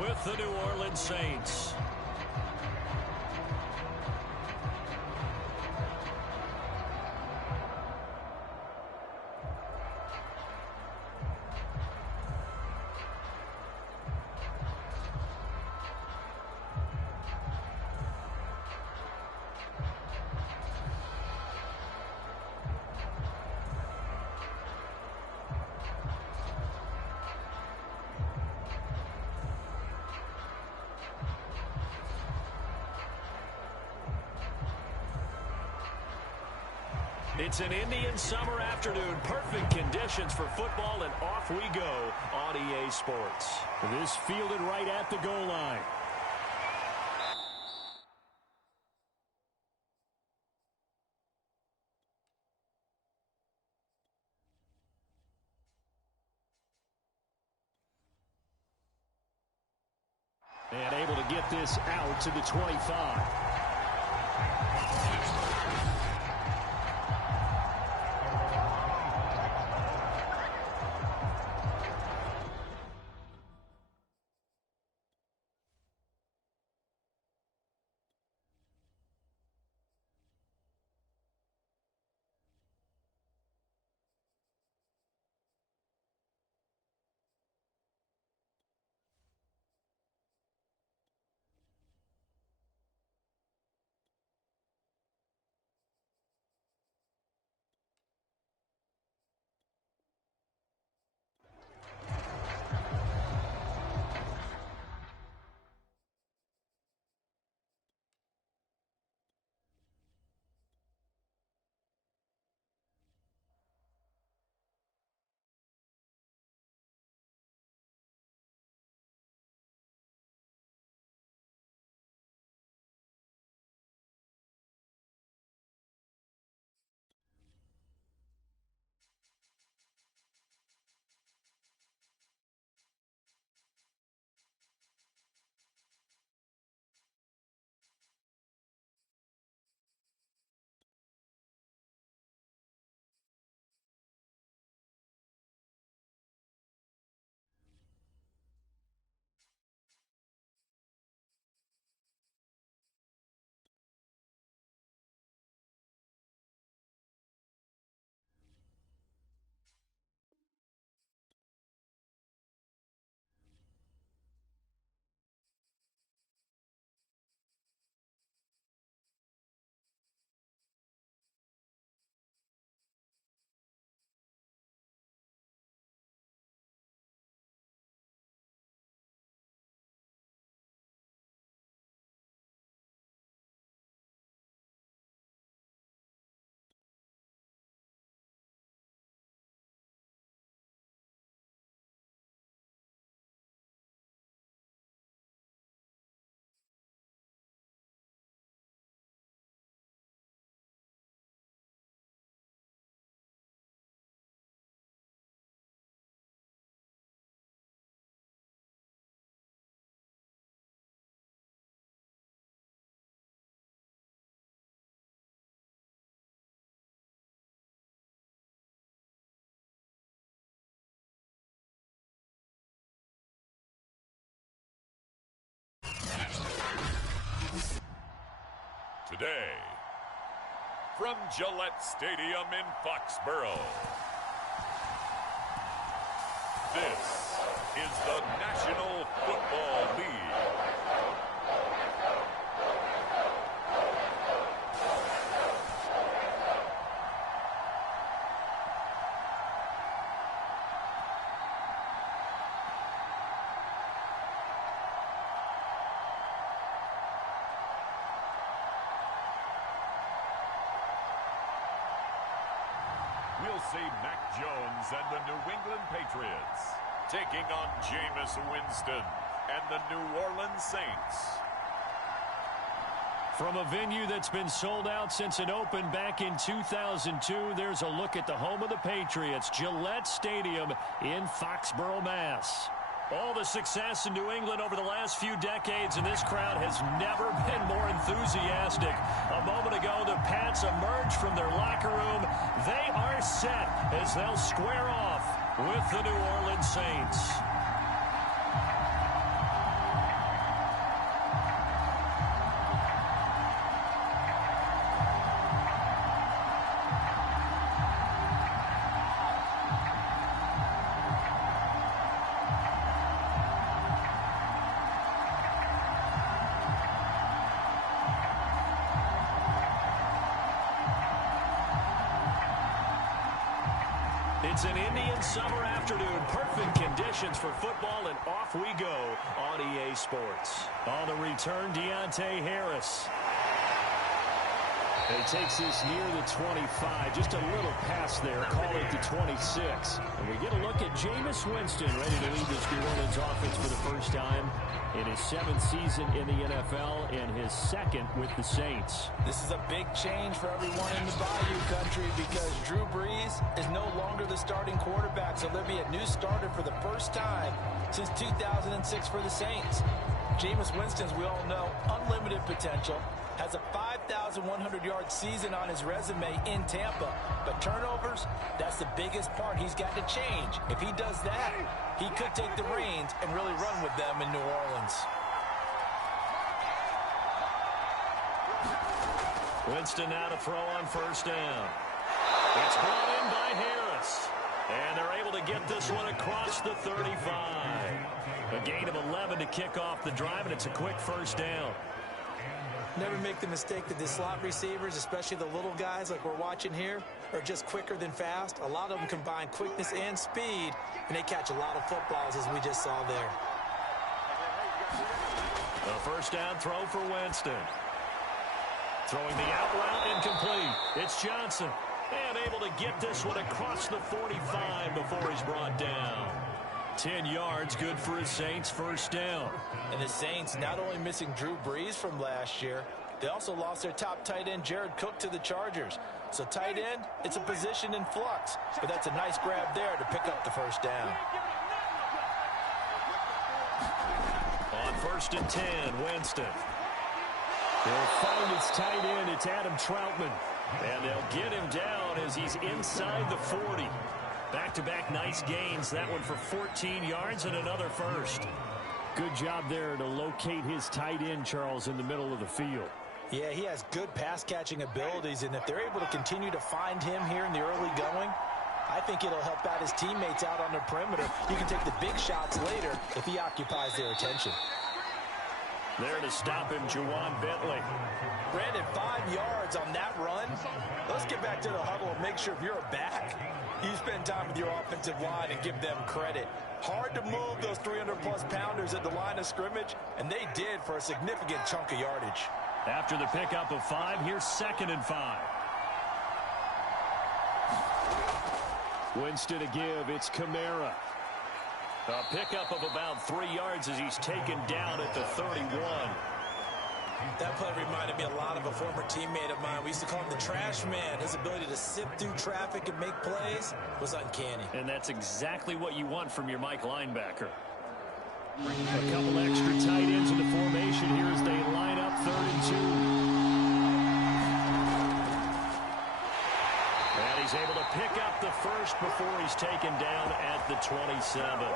with the New Orleans Saints. It's an Indian summer afternoon. Perfect conditions for football, and off we go on EA Sports. This fielded right at the goal line. And able to get this out to the 25. Today, from Gillette Stadium in Foxborough, this is the National Football League. We'll see Mac Jones and the New England Patriots taking on Jameis Winston and the New Orleans Saints. From a venue that's been sold out since it opened back in 2002, there's a look at the home of the Patriots, Gillette Stadium in Foxborough, Mass. All the success in New England over the last few decades, and this crowd has never been more enthusiastic. A moment ago, the Pats emerged from their locker room. They are set as they'll square off with the New Orleans Saints. It's an Indian summer afternoon. Perfect conditions for football, and off we go on EA Sports. On the return, Deontay Harris. He takes this near the 25. Just a little pass there. Call it the 26. And we get a look at Jameis Winston ready to lead this New Orleans offense for the first time in his 7th season in the NFL and his 2nd with the Saints. This is a big change for everyone in the Bayou country because Drew Brees is no longer the starting quarterback, so there'll be a new starter for the first time since 2006 for the Saints. Jameis Winston, as we all know, unlimited potential, has a 5,100-yard season on his resume in Tampa. But turnovers, that's the biggest part he's got to change. If he does that, he could take the reins and really run with them in New Orleans. Winston now to throw on first down. It's brought in by Harris. And they're able to get this one across the 35. A gain of 11 to kick off the drive, and it's a quick first down. Never make the mistake that the slot receivers, especially the little guys like we're watching here, are just quicker than fast. A lot of them combine quickness and speed, and they catch a lot of footballs, as we just saw there. A first down throw for Winston. Throwing the out route incomplete. It's Johnson. And able to get this one across the 45 before he's brought down. 10 yards, good for his Saints, first down. And the Saints not only missing Drew Brees from last year, they also lost their top tight end, Jared Cook, to the Chargers. So tight end, it's a position in flux. But that's a nice grab there to pick up the first down. On first and 10, Winston. They'll find his tight end. It's Adam Troutman. And they'll get him down as he's inside the 40. Back-to-back nice gains. That one for 14 yards and another first. Good job there to locate his tight end, Charles, in the middle of the field. Yeah, he has good pass-catching abilities, and if they're able to continue to find him here in the early going, I think it'll help out his teammates out on the perimeter. He can take the big shots later if he occupies their attention. There to stop him, Juwan Bentley. Brandon, 5 yards on that run. Let's get back to the huddle and make sure if you're a back, you spend time with your offensive line and give them credit. Hard to move those 300-plus pounders at the line of scrimmage, and they did for a significant chunk of yardage. After the pickup of 5, here's 2nd and 5. Winston to give. It's Kamara. A pickup of about 3 yards as he's taken down at the 31. That play reminded me a lot of a former teammate of mine. We used to call him the trash man. His ability to sift through traffic and make plays was uncanny. And that's exactly what you want from your Mike linebacker. A couple extra tight ends in the formation here as they line up 3rd and 2. And he's able to pick up the first before he's taken down at the 27.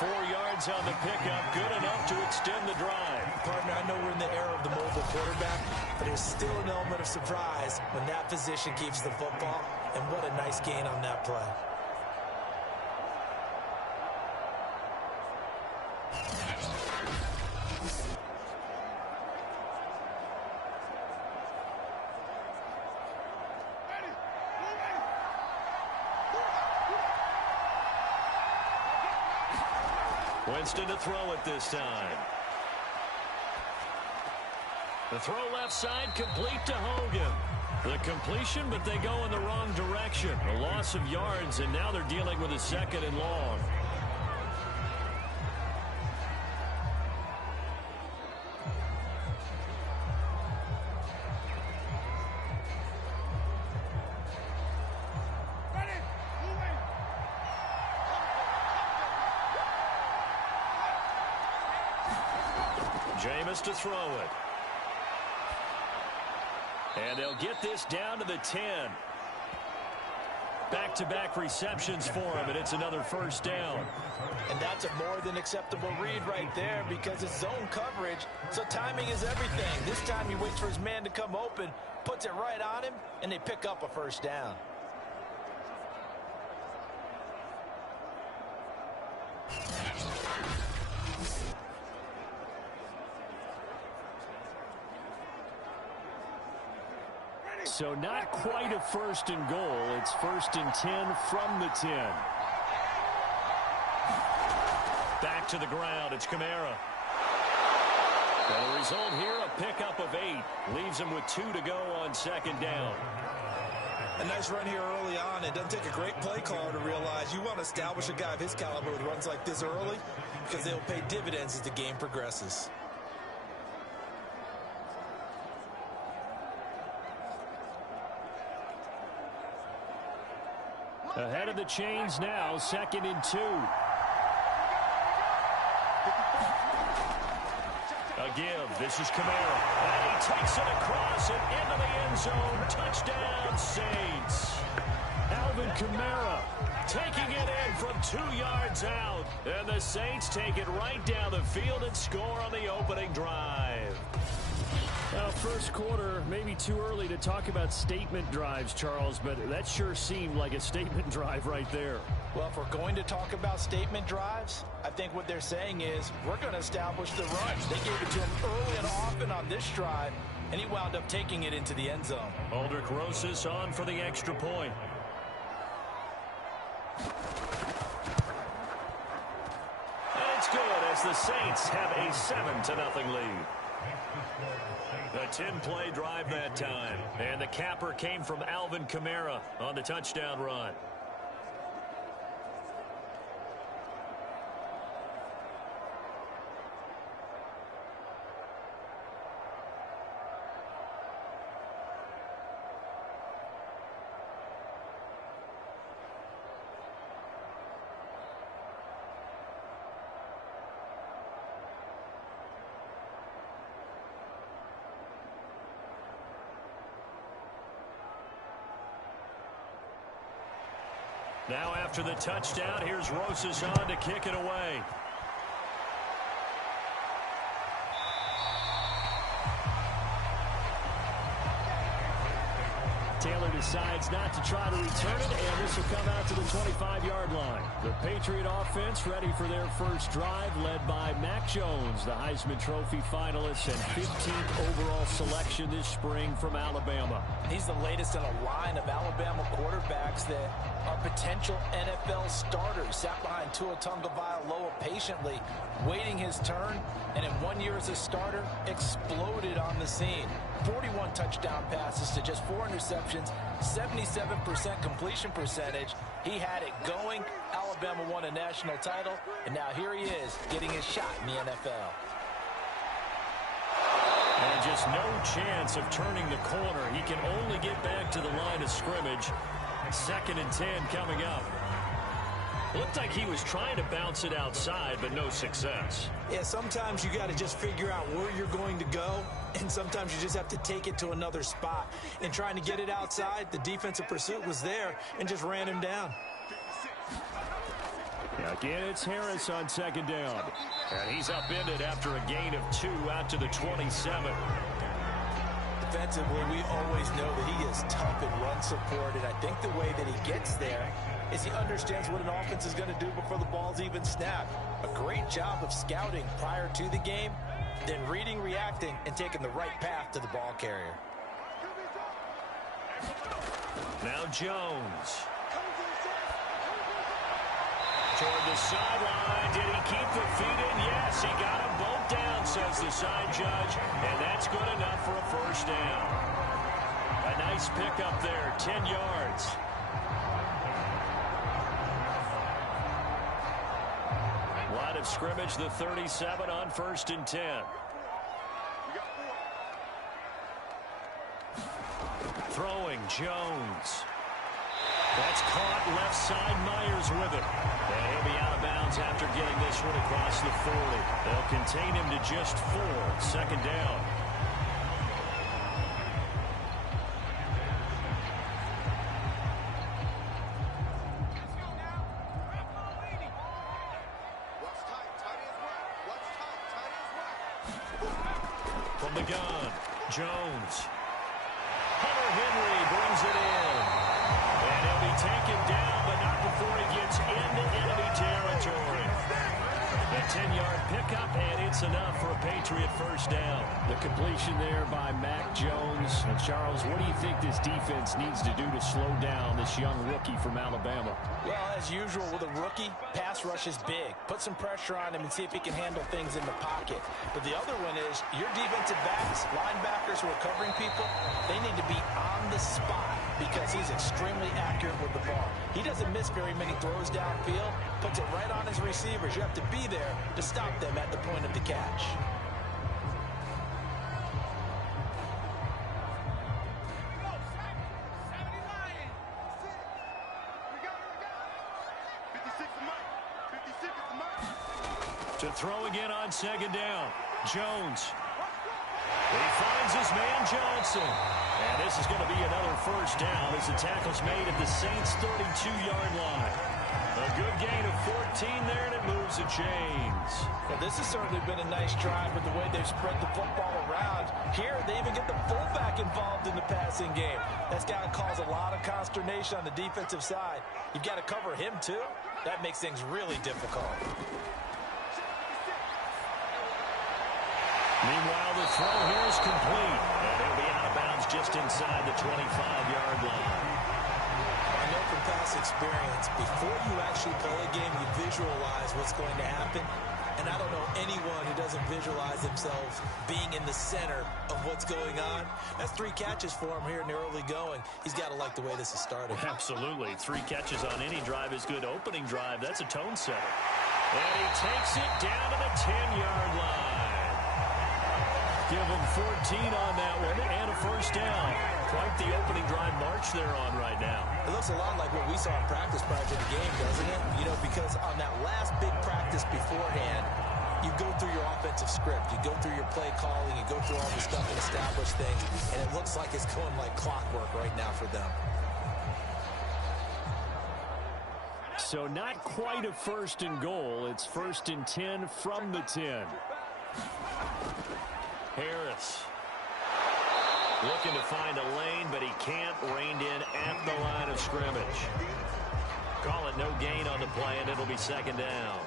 4 yards on the pickup, good enough to extend the drive. Partner, I know we're in the era of the mobile quarterback, but there's still an element of surprise when that position keeps the football, and what a nice gain on that play. Winston to throw it this time. The throw left side, complete to Hogan. The completion, but they go in the wrong direction. A loss of yards, and now they're dealing with a 2nd and long. Jameis to throw it. And they'll get this down to the 10. Back-to-back receptions for him, and it's another first down. And that's a more than acceptable read right there because it's zone coverage, so timing is everything. This time he waits for his man to come open, puts it right on him, and they pick up a first down. So not quite a first and goal. It's 1st and 10 from the 10. Back to the ground. It's Kamara. And the result here, a pickup of 8. Leaves him with 2 to go on 2nd down. A nice run here early on. It doesn't take a great play caller to realize you want to establish a guy of his caliber with runs like this early because they'll pay dividends as the game progresses. Ahead of the chains now, 2nd and 2. A give. This is Kamara. And he takes it across and into the end zone. Touchdown, Saints. Alvin Kamara taking it in from 2 yards out. And the Saints take it right down the field and score on the opening drive. Now, first quarter, maybe too early to talk about statement drives, Charles, but that sure seemed like a statement drive right there. Well, if we're going to talk about statement drives, I think what they're saying is we're going to establish the run. They gave it to him early and often on this drive, and he wound up taking it into the end zone. Aldrich Rosas on for the extra point. And it's good as the Saints have a 7-0 lead. A 10-play drive that time. And the capper came from Alvin Kamara on the touchdown run. Now after the touchdown, here's Rosas on to kick it away. Taylor decides not to try to return it, and this will come out to the 25-yard line. The Patriot offense ready for their first drive, led by Mac Jones, the Heisman Trophy finalist and 15th overall selection this spring from Alabama. He's the latest in a line of Alabama quarterbacks that are potential NFL starters. Sat behind Tua Tagovailoa patiently, waiting his turn, and in 1 year as a starter, exploded on the scene. 41 touchdown passes to just 4 interceptions, 77% completion percentage. He had it going. Alabama won a national title, and now here he is getting his shot in the NFL. And just no chance of turning the corner. He can only get back to the line of scrimmage. 2nd and 10 coming up. Looked like he was trying to bounce it outside, but no success. Yeah, sometimes you got to just figure out where you're going to go, and sometimes you just have to take it to another spot. And trying to get it outside, the defensive pursuit was there and just ran him down. Again, it's Harris on 2nd down. And he's upended after a gain of 2 out to the 27. Defensively, we always know that he is tough in run support, and I think the way that he gets there is he understands what an offense is going to do before the ball's even snapped. A great job of scouting prior to the game, then reading, reacting, and taking the right path to the ball carrier. Now Jones. Toward the sideline. Did he keep the feet in? Yes, he got them both down, says the side judge. And that's good enough for a first down. A nice pickup there, 10 yards. Line of scrimmage, the 37 on 1st and 10. Throwing, Jones. That's caught left side. Myers with it. And he'll be out of bounds after getting this one across the 40. They'll contain him to just 4. 2nd down. From the gun, Jones. Hunter Henry brings it in. And he'll be taken down, but not before he gets into enemy territory. A 10-yard pickup, and it's enough for a Patriot first down. The completion there by Mac Jones. And Charles, what do you think this defense needs to do to slow down this young rookie from Alabama? Well, as usual with a rookie, pass rush is big. Put some pressure on him and see if he can handle things in the pocket. But the other one is your defensive backs, linebackers who are covering people, they need to be on the spot because he's extremely accurate with the ball. He doesn't miss very many throws downfield, puts it right on his receivers. You have to be there to stop them at the point of the catch. To throw again on second down. Jones. He finds his man Johnson. And this is going to be another first down as the tackle's made at the Saints' 32-yard line. A good gain of 14 there, and it moves the chains. Well, this has certainly been a nice drive with the way they've spread the football around. Here, they even get the fullback involved in the passing game. That's got to cause a lot of consternation on the defensive side. You've got to cover him, too. That makes things really difficult. Meanwhile, the throw here is complete. And it'll be out of bounds just inside the 25-yard line. I know from past experience, before you actually play a game, you visualize what's going to happen. And I don't know anyone who doesn't visualize themselves being in the center of what's going on. That's 3 catches for him here in the early going. He's got to like the way this is starting. Absolutely. 3 catches on any drive is good. Opening drive, that's a tone setter. And he takes it down to the 10-yard line. Give him 14 on that one and a first down. Quite the opening drive march they're on right now. It looks a lot like what we saw in practice prior to the game, doesn't it? You know, because on that last big practice beforehand, you go through your offensive script. You go through your play calling. You go through all the stuff and establish things. And it looks like it's going like clockwork right now for them. So not quite a first and goal. It's first and 10 from the 10. Harris looking to find a lane, but he can't. Reined in at the line of scrimmage. Call it no gain on the play, and it'll be second down.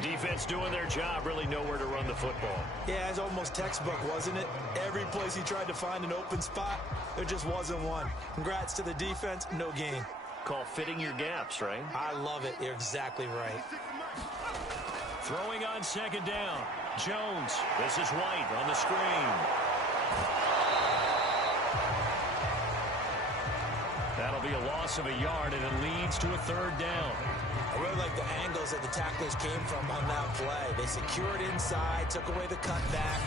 Defense doing their job, really nowhere to run the football. Yeah, it's almost textbook, wasn't it? Every place he tried to find an open spot, there just wasn't one. Congrats to the defense, no gain. Call fitting your gaps, right? I love it. You're exactly right. Throwing on second down. Jones. This is White on the screen. That'll be a loss of a yard, and it leads to a third down. I really like the angles that the tacklers came from on that play. They secured inside, took away the cutback.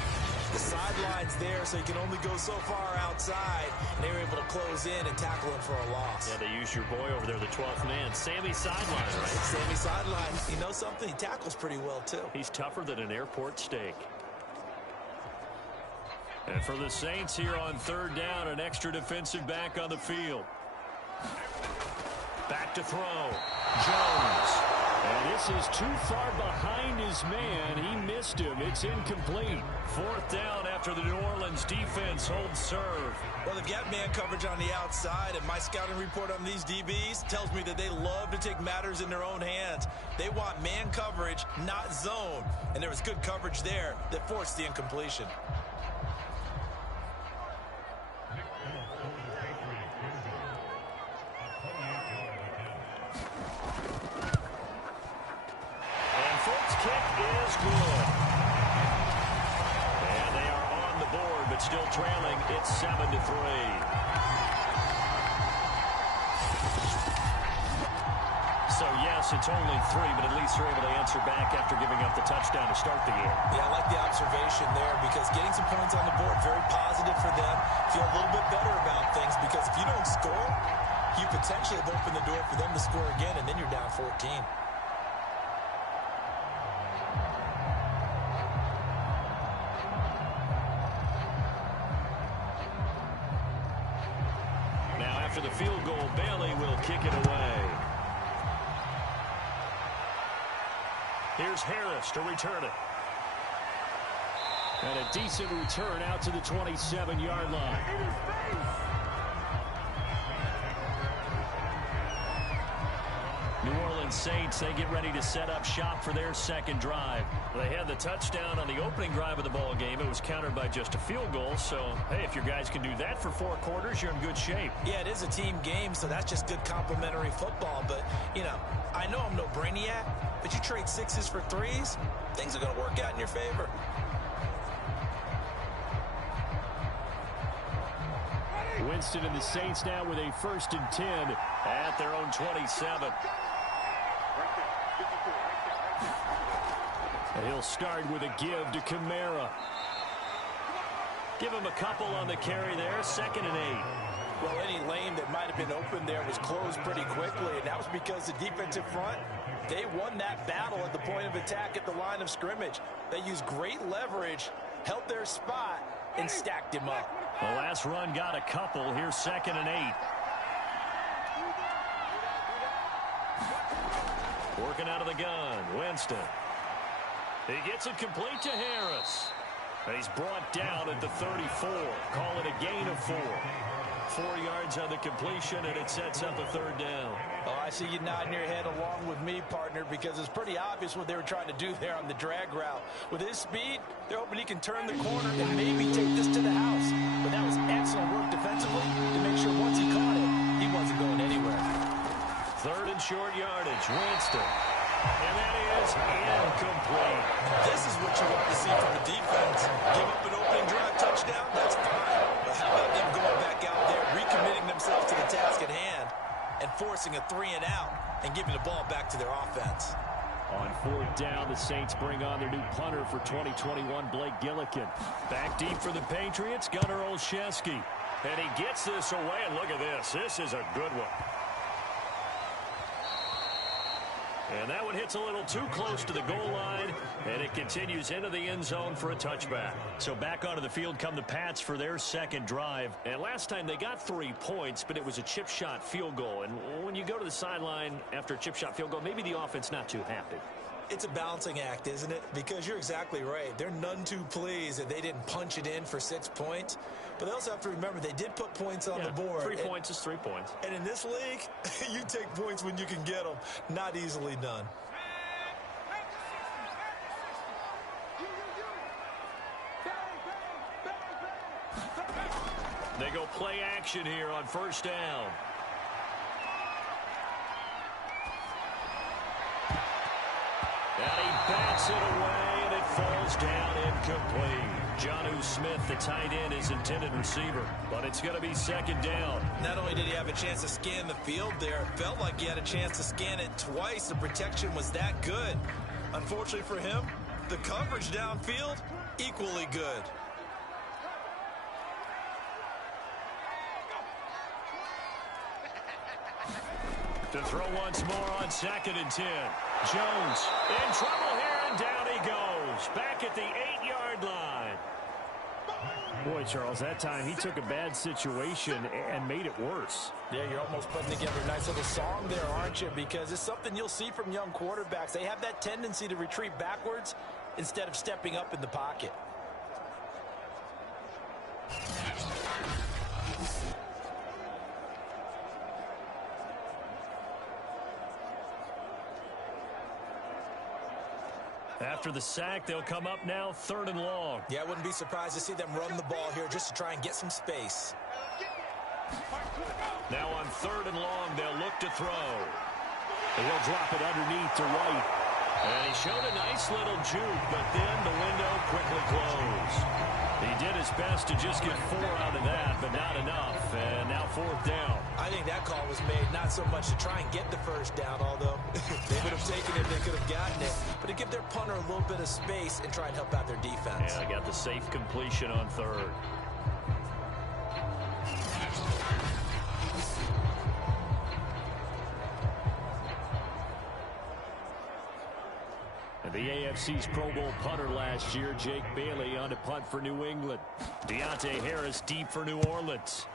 The sideline's there, so you can only go so far outside. And they were able to close in and tackle him for a loss. Yeah, they used your boy over there, the 12th man. Sammy Sideline, right? Sammy Sideline. You know something? He tackles pretty well, too. He's tougher than an airport steak. And for the Saints here on third down, an extra defensive back on the field. Back to throw. Jones. And this is too far behind his man. He missed him. It's incomplete. Fourth down after the New Orleans defense holds serve. Well, they've got man coverage on the outside, and my scouting report on these DBs tells me that they love to take matters in their own hands. They want man coverage, not zone. And there was good coverage there that forced the incompletion. Still trailing, it's 7-3. So yes, it's only 3, but at least they're able to answer back after giving up the touchdown to start the game. Yeah, I like the observation there because getting some points on the board, very positive for them. Feel a little bit better about things because if you don't score, you potentially have opened the door for them to score again, and then you're down 14. After the field goal, Bailey will kick it away. Here's Harris to return it. And a decent return out to the 27-yard line. New Orleans Orleans Saints, they get ready to set up shop for their second drive. They had the touchdown on the opening drive of the ball game. It was countered by just a field goal. So, hey, if your guys can do that for 4 quarters, you're in good shape. Yeah, it is a team game, so that's just good complimentary football. But, you know, I know I'm no brainiac, but you trade 6s for 3s, things are going to work out in your favor. Winston and the Saints now with a 1st and 10 at their own 27. And he'll start with a give to Kamara. Give him a couple on the carry there. 2nd and 8. Well, any lane that might have been open there was closed pretty quickly, and that was because the defensive front, they won that battle at the point of attack at the line of scrimmage. They used great leverage, held their spot, and stacked him up. The last run got a couple. Here's 2nd and 8. Working out of the gun, Winston. He gets it complete to Harris. And he's brought down at the 34. Call it a gain of 4. 4 yards on the completion, and it sets up a 3rd down. Oh, I see you nodding your head along with me, partner, because it's pretty obvious what they were trying to do there on the drag route. With his speed, they're hoping he can turn the corner and maybe take this to the house. But that was excellent work defensively to make sure once he caught it, he wasn't going anywhere. 3rd and short yardage, Winston. And that is incomplete. This is what you want to see from the defense. Give up an opening drive touchdown, that's fine. But how about them going back out there, recommitting themselves to the task at hand, and forcing a 3 and out and giving the ball back to their offense? On 4th down, the Saints bring on their new punter for 2021, Blake Gillikin. Back deep for the Patriots, Gunnar Olszewski. And he gets this away, and look at this. This is a good one. And that one hits a little too close to the goal line, and it continues into the end zone for a touchback. So back onto the field come the Pats for their 2nd drive. And last time they got 3 points, but it was a chip shot field goal. And when you go to the sideline after a chip shot field goal, maybe the offense not too happy. It's a balancing act, isn't it? Because you're exactly right. They're none too pleased that they didn't punch it in for 6 points. But they also have to remember they did put points on the board. 3 points is 3 points. And in this league, you take points when you can get them. Not easily done. They go play action here on 1st down. And he bats it away, and it falls down incomplete. Jonnu Smith, the tight end, is intended receiver, but it's going to be 2nd down. Not only did he have a chance to scan the field there, it felt like he had a chance to scan it twice. The protection was that good. Unfortunately for him, the coverage downfield, equally good. To throw once more on 2nd and 10. Jones in trouble here, and down he goes. Back at the 8-yard line. Boy, Charles, that time he took a bad situation and made it worse. Yeah, you're almost putting together a nice little song there, aren't you? Because it's something you'll see from young quarterbacks. They have that tendency to retreat backwards instead of stepping up in the pocket. After the sack, they'll come up now 3rd and long. Yeah, I wouldn't be surprised to see them run the ball here just to try and get some space. Now on 3rd and long, they'll look to throw. And he'll drop it underneath to right. And he showed a nice little juke, but then the window quickly closed. He did his best to just get 4 out of that, but not enough. And now 4th down. I think that call was made not so much to try and get the 1st down, although they would have taken it, they could have gotten it, but to give their punter a little bit of space and try and help out their defense. Yeah, I got the safe completion on 3rd. The AFC's Pro Bowl punter last year, Jake Bailey, on to punt for New England. Deontay Harris deep for New Orleans.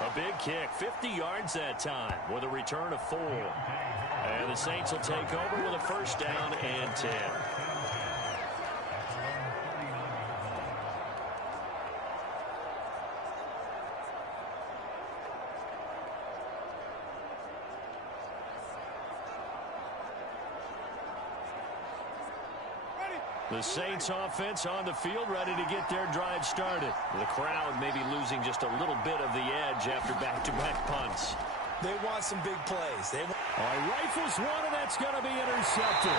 A big kick, 50 yards that time, with a return of 4. And the Saints will take over with a 1st down and 10. The Saints offense on the field, ready to get their drive started. The crowd may be losing just a little bit of the edge after back-to-back punts. They want some big plays. Rifles one, and that's going to be intercepted.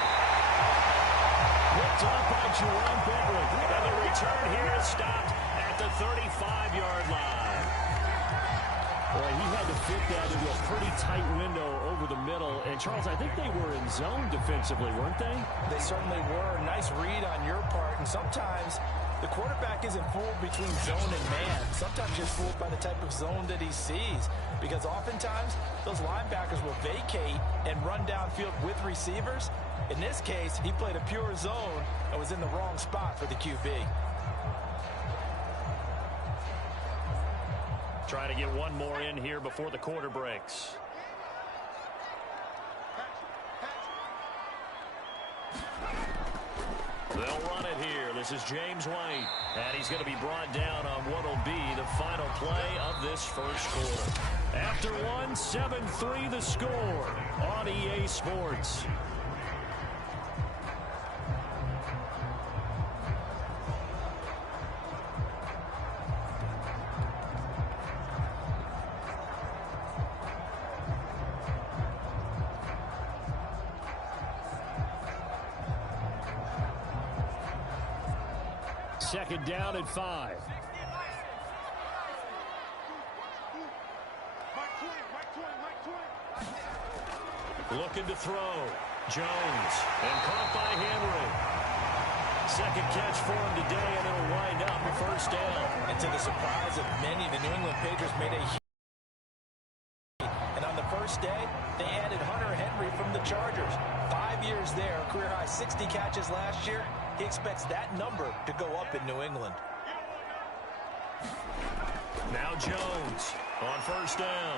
Whipped up by Jerome Bentley. And the return here is stopped at the 35-yard line. Boy, he had to fit that into a pretty tight window over the middle. And, Charles, I think they were in zone defensively, weren't they? They certainly were. Nice read on your part. And sometimes the quarterback isn't fooled between zone and man. Sometimes you're fooled by the type of zone that he sees. Because oftentimes, those linebackers will vacate and run downfield with receivers. In this case, he played a pure zone and was in the wrong spot for the QB. Try to get one more in here before the quarter breaks. They'll run it here. This is James White. And he's going to be brought down on what will be the final play of this first quarter. After one, 7-3 the score on EA Sports. Second down at 5. Looking to throw. Jones. And caught by Henry. Second catch for him today, and it'll wind up a first down. And to the surprise of many, the New England Patriots made a huge. And on the first day, they added Hunter Henry from the Chargers. 5 years there, career-high 60 catches last year. He expects that number to go up in New England. Now Jones on first down.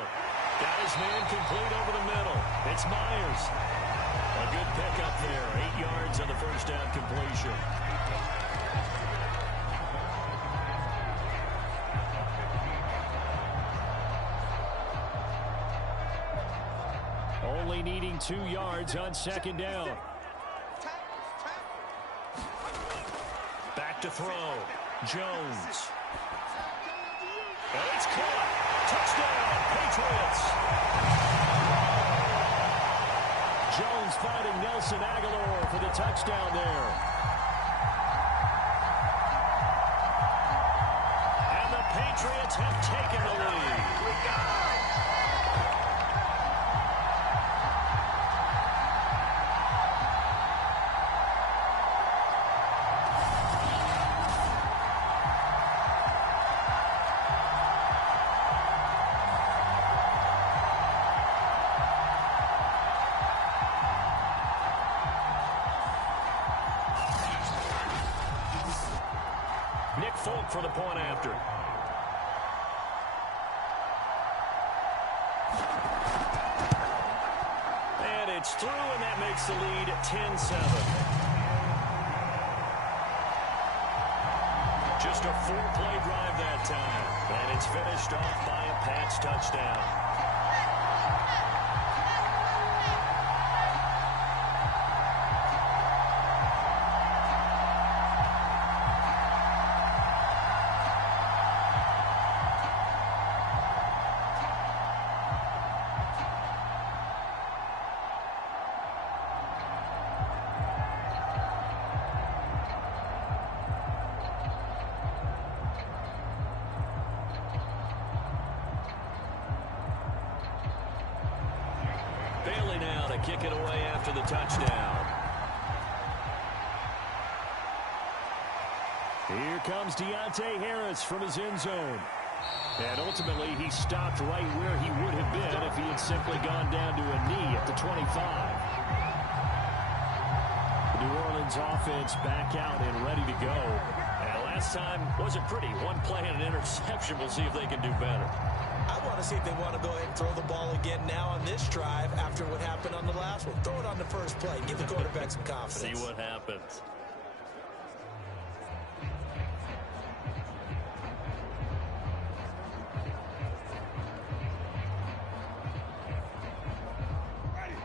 Got his man complete over the middle. It's Myers. A good pickup there. 8 yards on the first down completion. Only needing 2 yards on second down. Back to throw. Jones. And it's caught. Touchdown, Patriots. Jones finding Nelson Aguilar for the touchdown there. And the Patriots have taken the lead. Folk for the point after. And it's through, and that makes the lead 10-7. Just a 4-play drive that time. And it's finished off by a Pats touchdown. Now to kick it away after the touchdown. Here comes Deontay Harris from his end zone. And ultimately, he stopped right where he would have been if he had simply gone down to a knee at the 25. The New Orleans offense back out and ready to go. And last time wasn't pretty. One play and an interception. We'll see if they can do better. I want to see if they want to go ahead and throw the ball again now on this drive after what happened on the last one. Throw it on the first play. Give the quarterback some confidence. See what happens.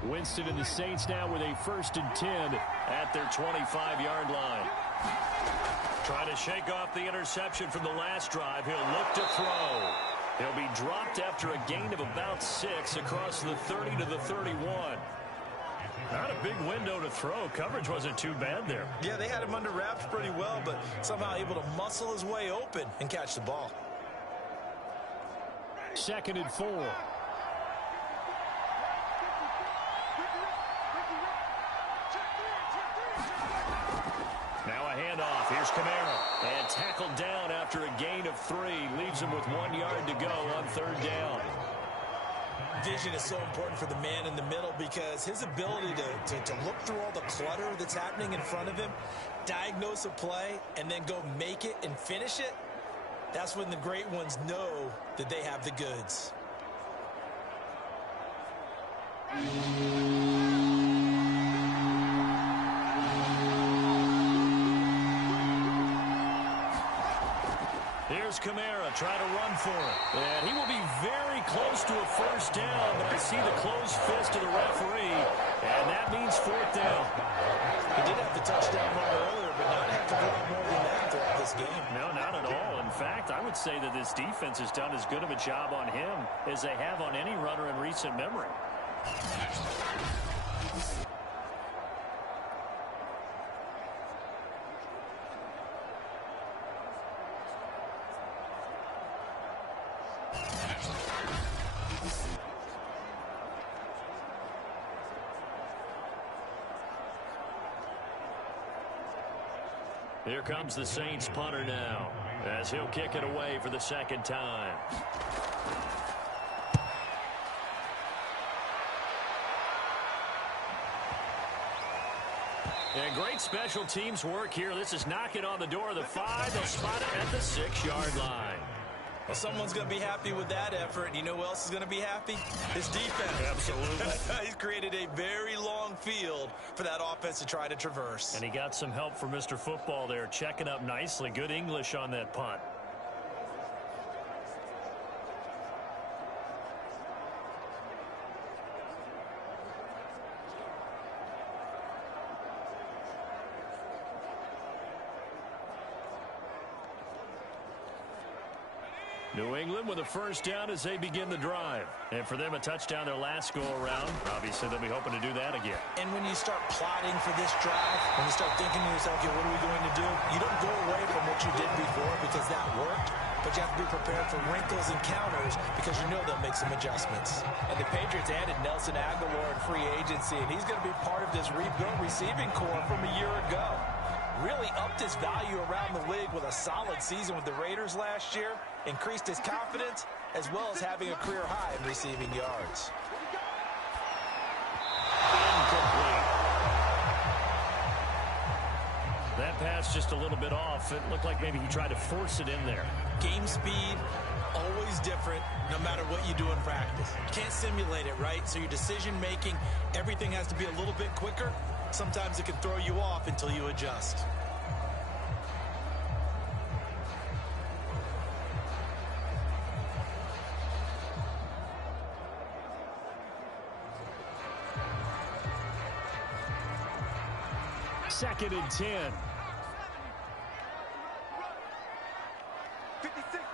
Winston and the Saints now with a 1st and 10 at their 25-yard line. Trying to shake off the interception from the last drive. He'll look to throw. He'll be dropped after a gain of about 6 across the 30 to the 31. Not a big window to throw. Coverage wasn't too bad there. Yeah, they had him under wraps pretty well, but somehow able to muscle his way open and catch the ball. 2nd and 4. Now a handoff. Here's Kamara. And tackled down after a gain of 3. Leaves him with 1 yard to go on 3rd down. Vision is so important for the man in the middle because his ability to look through all the clutter that's happening in front of him, diagnose a play, and then go make it and finish it, that's when the great ones know that they have the goods. Here's Kamara trying to run for it. And he will be very close to a 1st down, but I see the closed fist of the referee, and that means 4th down. He did have the touchdown run earlier, but not have to go out more than that throughout this game. No, not at all. In fact, I would say that this defense has done as good of a job on him as they have on any runner in recent memory. Here comes the Saints punter now as he'll kick it away for the 2nd time. And great special teams work here. This is knocking on the door of the 5. They'll spot it at the 6-yard line. Well, someone's going to be happy with that effort. And you know who else is going to be happy? His defense. Absolutely. He's created a very long field for that offense to try to traverse. And he got some help from Mr. Football there, checking up nicely. Good English on that punt. New England with a 1st down as they begin the drive. And for them, a touchdown their last go-around. Obviously, they'll be hoping to do that again. And when you start plotting for this drive, when you start thinking to yourself, okay, what are we going to do? You don't go away from what you did before because that worked. But you have to be prepared for wrinkles and counters because you know they'll make some adjustments. And the Patriots added Nelson Aguilar in free agency, and he's going to be part of this rebuilt receiving corps from a year ago. Really upped his value around the league with a solid season with the Raiders last year, increased his confidence, as well as having a career high in receiving yards. Incomplete. That pass just a little bit off. It looked like maybe he tried to force it in there. Game speed, always different, no matter what you do in practice. You can't simulate it, right? So your decision-making, everything has to be a little bit quicker. Sometimes it can throw you off until you adjust. Second and 10. 56,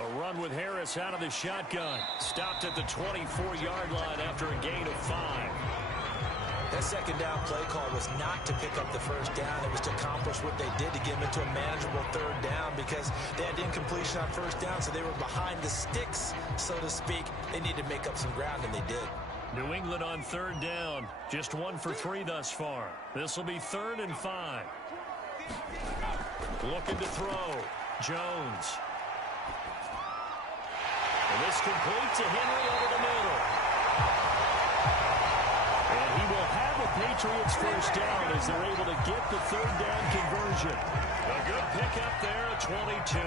A run with Harris out of the shotgun. Stopped at the 24-yard line after a gain of 5. That 2nd down play call was not to pick up the 1st down. It was to accomplish what they did to get them into a manageable 3rd down because they had incompletion on 1st down, so they were behind the sticks, so to speak. They needed to make up some ground, and they did. New England on 3rd down. Just 1 for 3 thus far. This will be 3rd and 5. Looking to throw. Jones. And this complete to Henry over the middle. And he will have a Patriots 1st down as they're able to get the 3rd down conversion. A good pickup there at 22.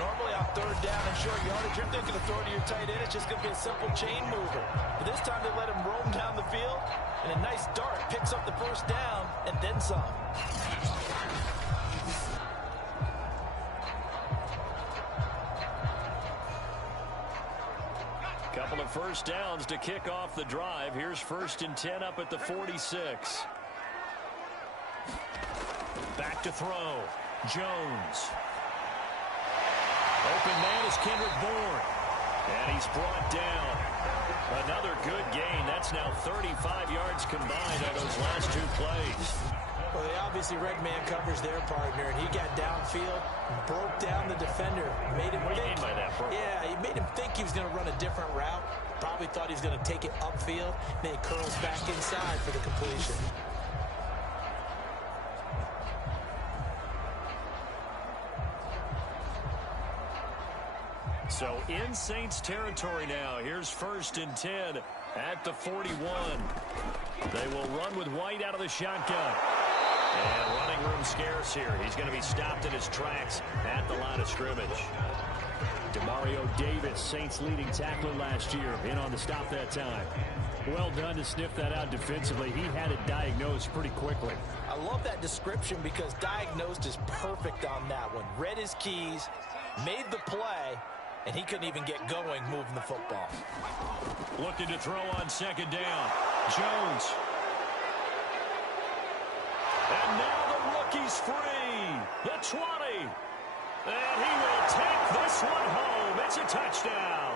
Normally on 3rd down and short yardage, you're thinking of throwing to your tight end. It's just going to be a simple chain mover. But this time they let him roam down the field, and a nice dart picks up the 1st down and then some. Couple couple of first downs to kick off the drive. Here's 1st and 10 up at the 46. Back to throw. Jones. Open man is Kendrick Bourne. And he's brought down. Another good gain. That's now 35 yards combined on those last 2 plays. Well, they obviously red man covers their partner, and he got downfield, broke down the defender, made him what do you think. mean by that, bro? Yeah, he made him think he was going to run a different route. Probably thought he was going to take it upfield. Then he curls back inside for the completion. So in Saints territory now. Here's 1st and 10 at the 41. They will run with White out of the shotgun. And running room scarce here. He's going to be stopped in his tracks at the line of scrimmage. Demario Davis, Saints leading tackler last year, in on the stop that time. Well done to sniff that out defensively. He had it diagnosed pretty quickly. I love that description because diagnosed is perfect on that one. Read his keys, made the play, and he couldn't even get going moving the football. Looking to throw on 2nd down. Jones. And now the rookie's free. The 20. And he will take this one home. It's a touchdown.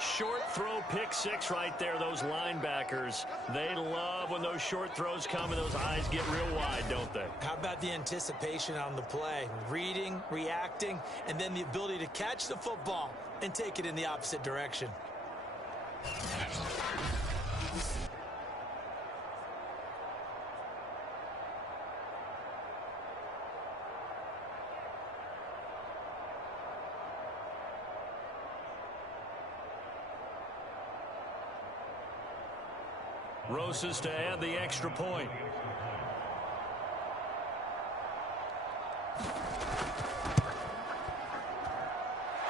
Short throw, pick 6 right there. Those linebackers, they love when those short throws come and those eyes get real wide, don't they? How about the anticipation on the play? Reading, reacting, and then the ability to catch the football and take it in the opposite direction. Rosas to add the extra point.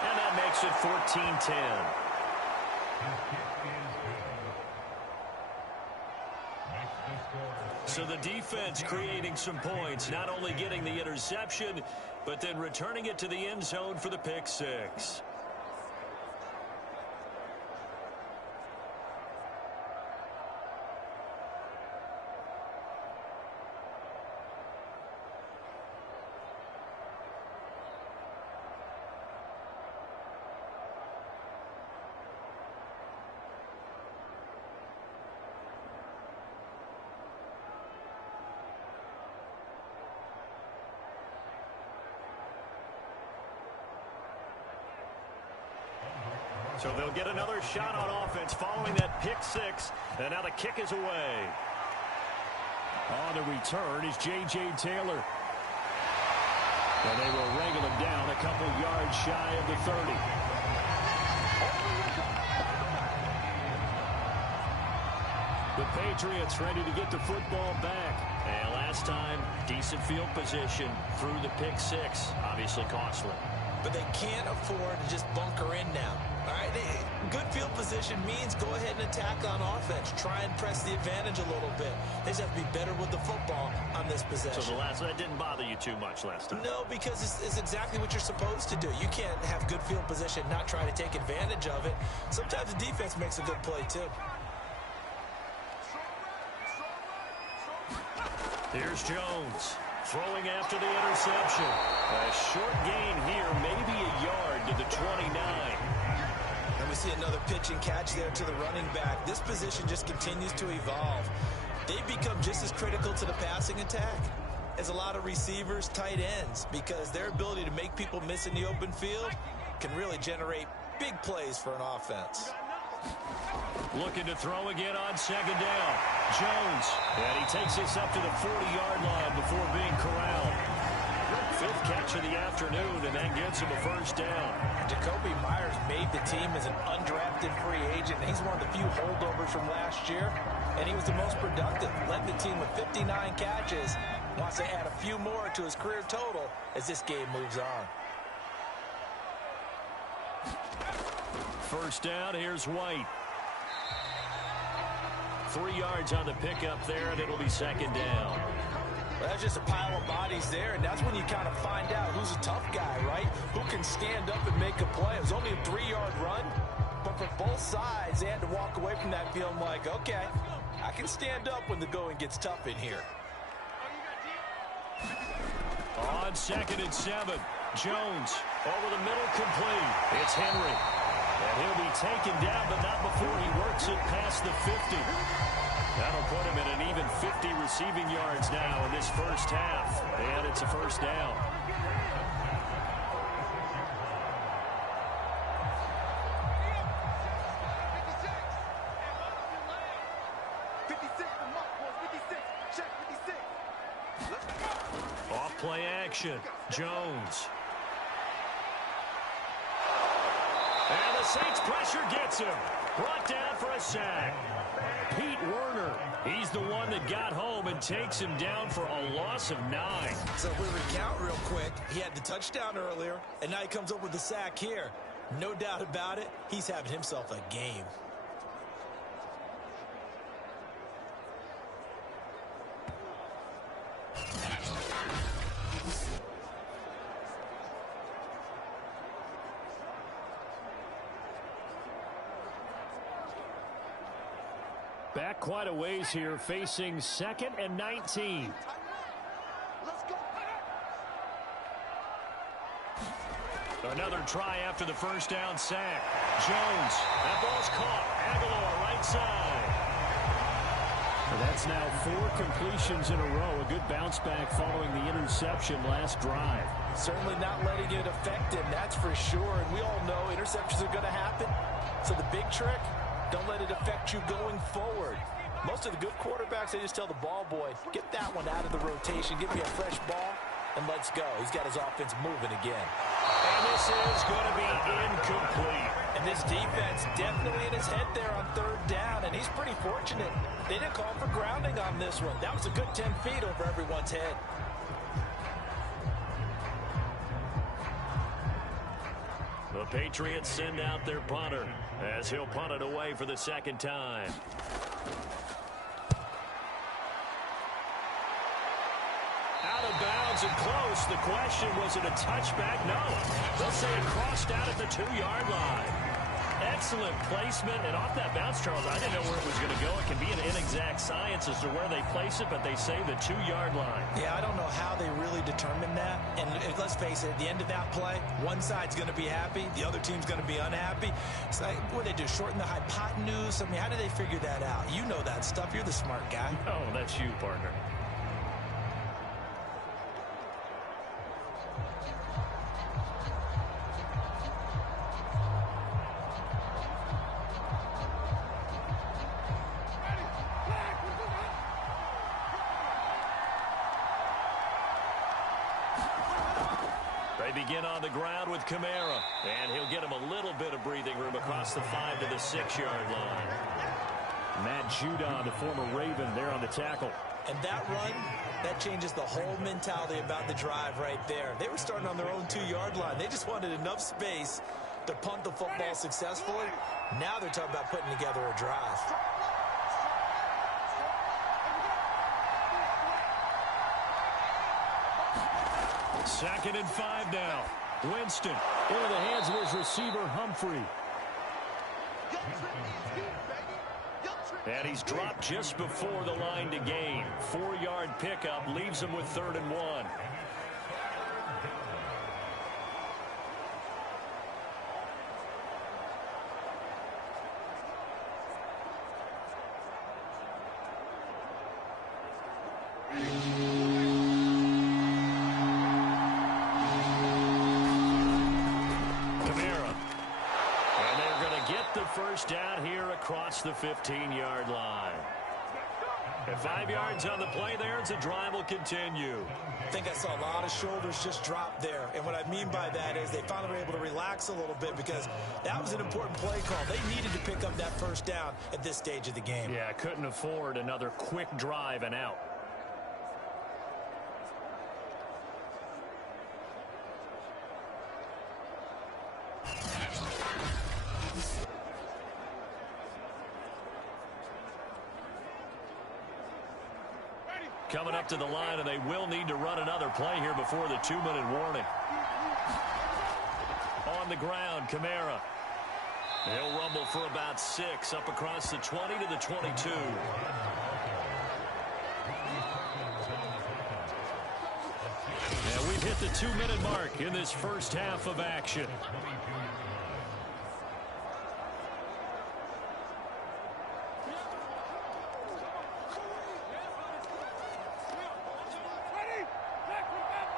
And that makes it 14-10. So the defense creating some points, not only getting the interception, but then returning it to the end zone for the pick 6. So they'll get another shot on offense following that pick 6. And now the kick is away. On the return is J.J. Taylor. And they will wrangle him down a couple yards shy of the 30. The Patriots ready to get the football back. And last time, decent field position through the pick 6. Obviously costly. But they can't afford to just bunker in now. All right, good field position means go ahead and attack on offense. Try and press the advantage a little bit. They just have to be better with the football on this possession. So that didn't bother you too much last time? No, because it's exactly what you're supposed to do. You can't have good field position, not try to take advantage of it. Sometimes the defense makes a good play, too. Here's Jones throwing after the interception. A short gain here, maybe a yard to the 29. And we see another pitch and catch there to the running back. This position just continues to evolve. They become just as critical to the passing attack as a lot of receivers, tight ends, because their ability to make people miss in the open field can really generate big plays for an offense. Looking to throw again on 2nd down. Jones, and he takes this up to the 40-yard line before being corralled. 5th catch of the afternoon, and that gets him a first down. Jacoby Myers made the team as an undrafted free agent. He's one of the few holdovers from last year, and he was the most productive. Led the team with 59 catches. Wants to add a few more to his career total as this game moves on. First down, here's White. 3 yards on the pickup there, and it'll be 2nd down. Well, that's just a pile of bodies there, and that's when you kind of find out who's a tough guy, right? Who can stand up and make a play. It was only a 3-yard run, but for both sides, they had to walk away from that feeling like, okay, I can stand up when the going gets tough in here. On 2nd and 7, Jones over the middle, complete. It's Henry. And he'll be taken down, but not before he works it past the 50. That'll put him at an even 50 receiving yards now in this first half. And it's a first down. Off play action. Jones. And the Saints pressure gets him. Brought down for a sack. Pete Werner, he's the one that got home and takes him down for a loss of 9. So if we recount real quick, he had the touchdown earlier, and now he comes up with the sack here. No doubt about it, he's having himself a game. Back quite a ways here, facing 2nd and 19. Another try after the first down sack. Jones, that ball's caught. Aguilar, right side. That's now 4 completions in a row. A good bounce back following the interception last drive. Certainly not letting it affect him, that's for sure. And we all know interceptions are going to happen. So the big trick, don't let it affect you going forward. Most of the good quarterbacks, they just tell the ball boy, get that one out of the rotation, give me a fresh ball, and let's go. He's got his offense moving again. And this is going to be incomplete. And this defense definitely in his head there on 3rd down, and he's pretty fortunate. They didn't call for grounding on this one. That was a good 10 feet over everyone's head. The Patriots send out their punter as he'll punt it away for the 2nd time. Out of bounds and close. The question, was it a touchback? No. They'll say it crossed out at the 2-yard line. Excellent placement, and off that bounce, Charles, I didn't know where it was going to go. It can be an inexact science as to where they place it, but they say the 2-yard line. Yeah, I don't know how they really determine that. And let's face it, at the end of that play, one side's going to be happy, the other team's going to be unhappy. It's like, what do they do, shorten the hypotenuse? I mean, how do they figure that out? You know that stuff. You're the smart guy. Oh, that's you, partner. They begin on the ground with Kamara, and he'll get him a little bit of breathing room across the 5 to the 6-yard line. Matt Judon, the former Raven, there on the tackle. And that run, that changes the whole mentality about the drive right there. They were starting on their own 2-yard line. They just wanted enough space to punt the football successfully. Now they're talking about putting together a drive. Second and 5 now. Winston into the hands of his receiver, Humphrey. And he's dropped just before the line to gain. 4-yard pickup leaves him with 3rd and 1. First down here across the 15-yard line. And 5 yards on the play there as the drive will continue. I think I saw a lot of shoulders just drop there. And what I mean by that is they finally were able to relax a little bit because that was an important play call. They needed to pick up that first down at this stage of the game. Yeah, couldn't afford another quick drive and out. coming up to the line, and they will need to run another play here before the 2-minute warning. On the ground, Kamara. He'll rumble for about 6, up across the 20 to the 22. And we've hit the 2-minute mark in this first half of action.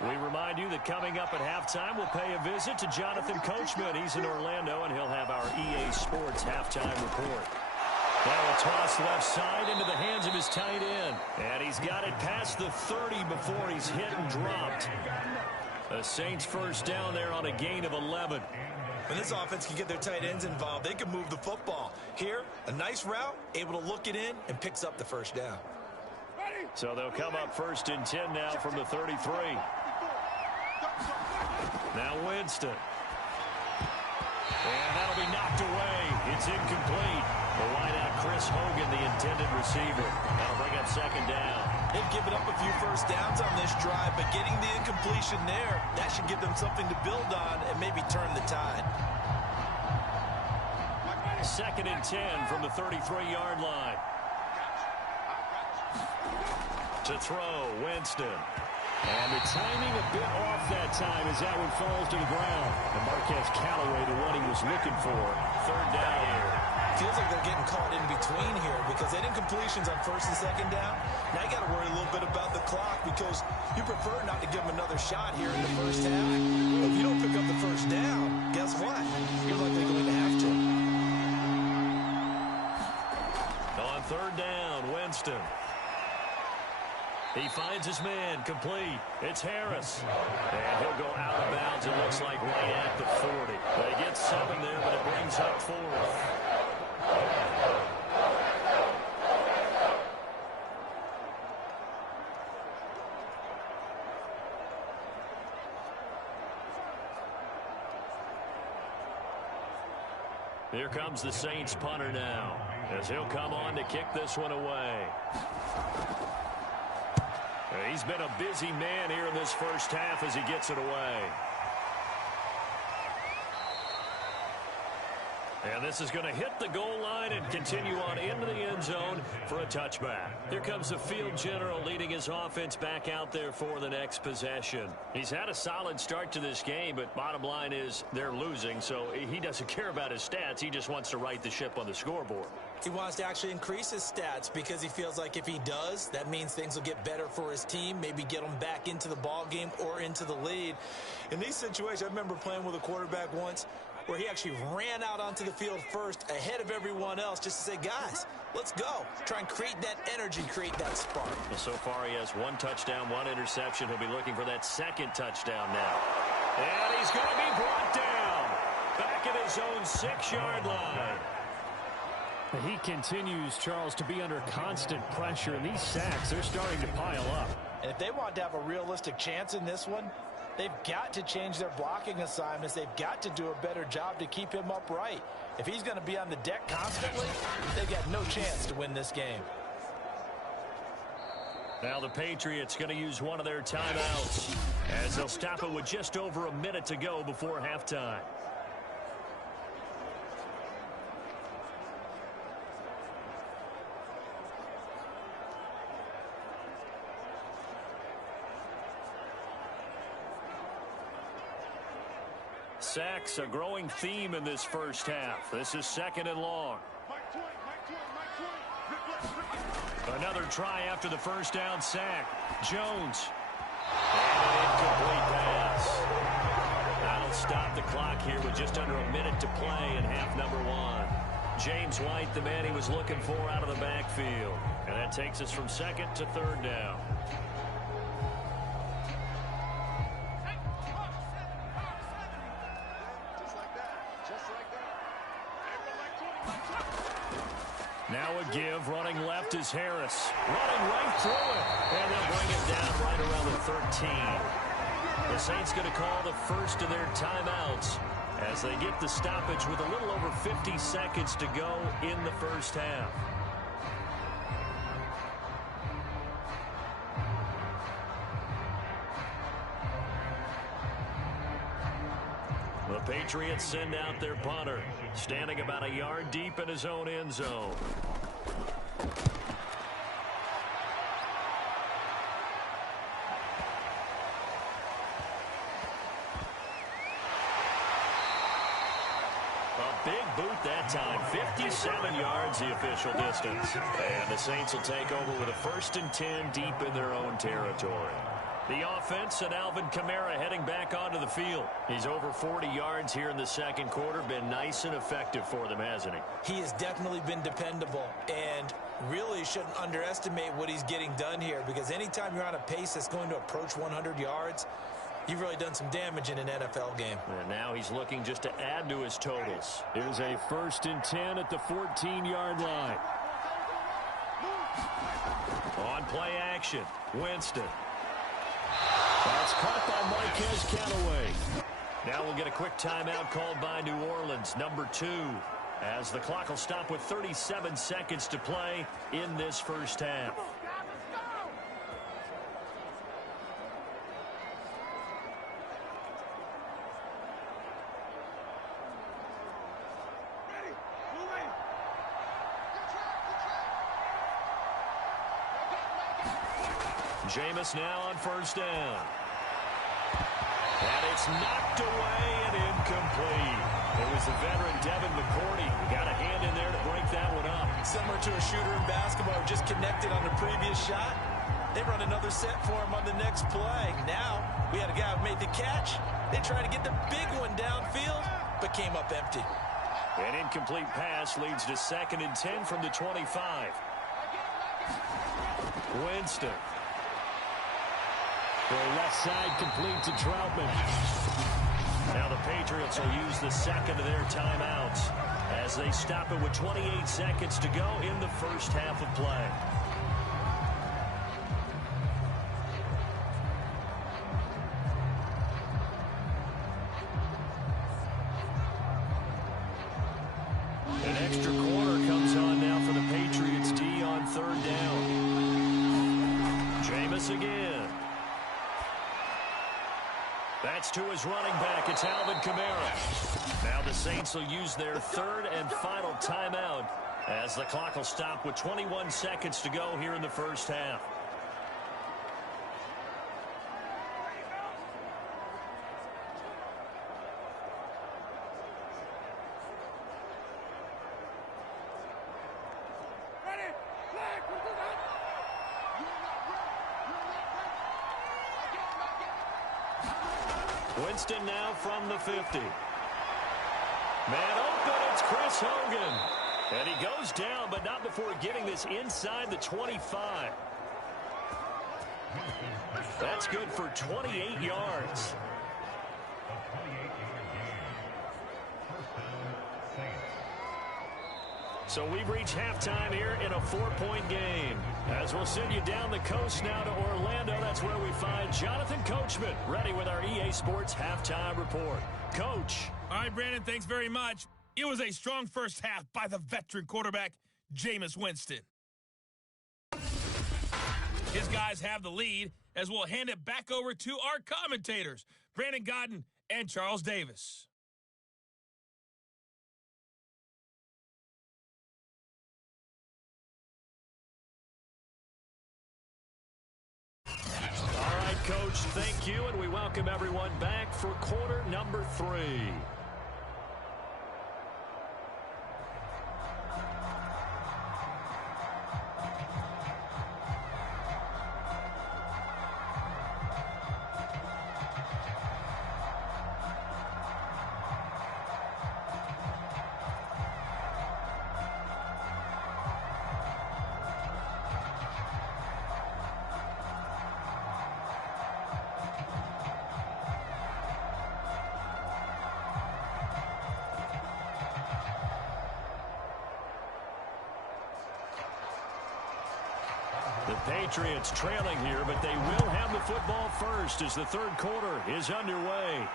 We remind you that coming up at halftime, we'll pay a visit to Jonathan Coachman. He's in Orlando, and he'll have our EA Sports halftime report. Now a toss left side into the hands of his tight end. And he's got it past the 30 before he's hit and dropped. The Saints first down there on a gain of 11. When this offense can get their tight ends involved, they can move the football. Here, a nice route, able to look it in, and picks up the first down. So they'll come up first and 10 now from the 33. Now Winston. And that'll be knocked away. It's incomplete. The wideout, Chris Hogan, the intended receiver. That'll bring up second down. They've given up a few first downs on this drive, but getting the incompletion there, that should give them something to build on and maybe turn the tide. Second and 10 from the 33-yard line. To throw, Winston. And the timing a bit off that time as that one falls to the ground. And Marquez Callaway to what he was looking for. Third down here. Feels like they're getting caught in between here because they did incompletions on first and second down. Now you got to worry a little bit about the clock because you prefer not to give them another shot here in the first half. But if you don't pick up the first down, guess what? You're likely going to have to. On third down, Winston. He finds his man, complete. It's Harris. And he'll go out of bounds, it looks like, right at the 40. They get 7 there, but it brings up 4. Here comes the Saints punter now, as he'll come on to kick this one away. He's been a busy man here in this first half as he gets it away. And this is going to hit the goal line and continue on into the end zone for a touchback. Here comes the field general leading his offense back out there for the next possession. He's had a solid start to this game, but bottom line is they're losing, so he doesn't care about his stats. He just wants to right the ship on the scoreboard. He wants to actually increase his stats because he feels like if he does, that means things will get better for his team, maybe get them back into the ball game or into the lead. In these situations, I remember playing with a quarterback once where he actually ran out onto the field first ahead of everyone else just to say, guys, let's go. Try and create that energy, create that spark. Well, so far he has 1 touchdown, 1 interception. He'll be looking for that second touchdown now. And he's going to be brought down back at his own 6-yard line. He continues, Charles, to be under constant pressure, and these sacks, they're starting to pile up. And if they want to have a realistic chance in this one, they've got to change their blocking assignments. They've got to do a better job to keep him upright. If he's going to be on the deck constantly, they've got no chance to win this game. Now the Patriots going to use one of their timeouts as they'll stop it with just over a minute to go before halftime. Sacks, a growing theme in this first half. This is second and long. Another try after the first down sack. Jones. And an incomplete pass. That'll stop the clock here with just under a minute to play in half number 1. James White, the man he was looking for out of the backfield. And that takes us from second to third down. Now a give, running left is Harris. Running right through it. And they'll bring it down right around the 13. The Saints going to call the first of their timeouts as they get the stoppage with a little over 50 seconds to go in the first half. Patriots send out their punter, standing about a yard deep in his own end zone. A big boot that time. 57 yards the official distance. And the Saints will take over with a 1st and 10 deep in their own territory. The offense and Alvin Kamara heading back onto the field. He's over 40 yards here in the second quarter. Been nice and effective for them, hasn't he? He has definitely been dependable, and really shouldn't underestimate what he's getting done here, because anytime you're on a pace that's going to approach 100 yards, you've really done some damage in an NFL game. And now he's looking just to add to his totals. Here's a 1st and 10 at the 14-yard line. On play action, Winston. That's caught by Marquez Callaway. Now we'll get a quick timeout called by New Orleans, number 2, as the clock will stop with 37 seconds to play in this first half. Jameis now on 1st down. And it's knocked away and incomplete. It was the veteran Devin McCourty who got a hand in there to break that one up. Similar to a shooter in basketball, just connected on the previous shot. They run another set for him on the next play. Now, we had a guy who made the catch. They tried to get the big one downfield, but came up empty. An incomplete pass leads to 2nd and 10 from the 25. Winston. The left side complete to Troutman. Now the Patriots will use the second of their timeouts as they stop it with 28 seconds to go in the first half of play. An extra quarter comes on now for the Patriots D on 3rd down. Jameis again. That's to his running back. It's Alvin Kamara. Now the Saints will use their 3rd and final timeout as the clock will stop with 21 seconds to go here in the first half. Winston now from the 50. Man open, it's Chris Hogan. And he goes down, but not before getting this inside the 25. That's good for 28 yards. So we've reached halftime here in a 4-point game. As we'll send you down the coast now to Orlando, that's where we find Jonathan Coachman, ready with our EA Sports halftime report. Coach. All right, Brandon, thanks very much. It was a strong first half by the veteran quarterback, Jameis Winston. His guys have the lead as we'll hand it back over to our commentators, Brandon Godden and Charles Davis. All right, Coach, thank you, and we welcome everyone back for quarter number 3. The Patriots trailing here, but they will have the football first as the third quarter is underway.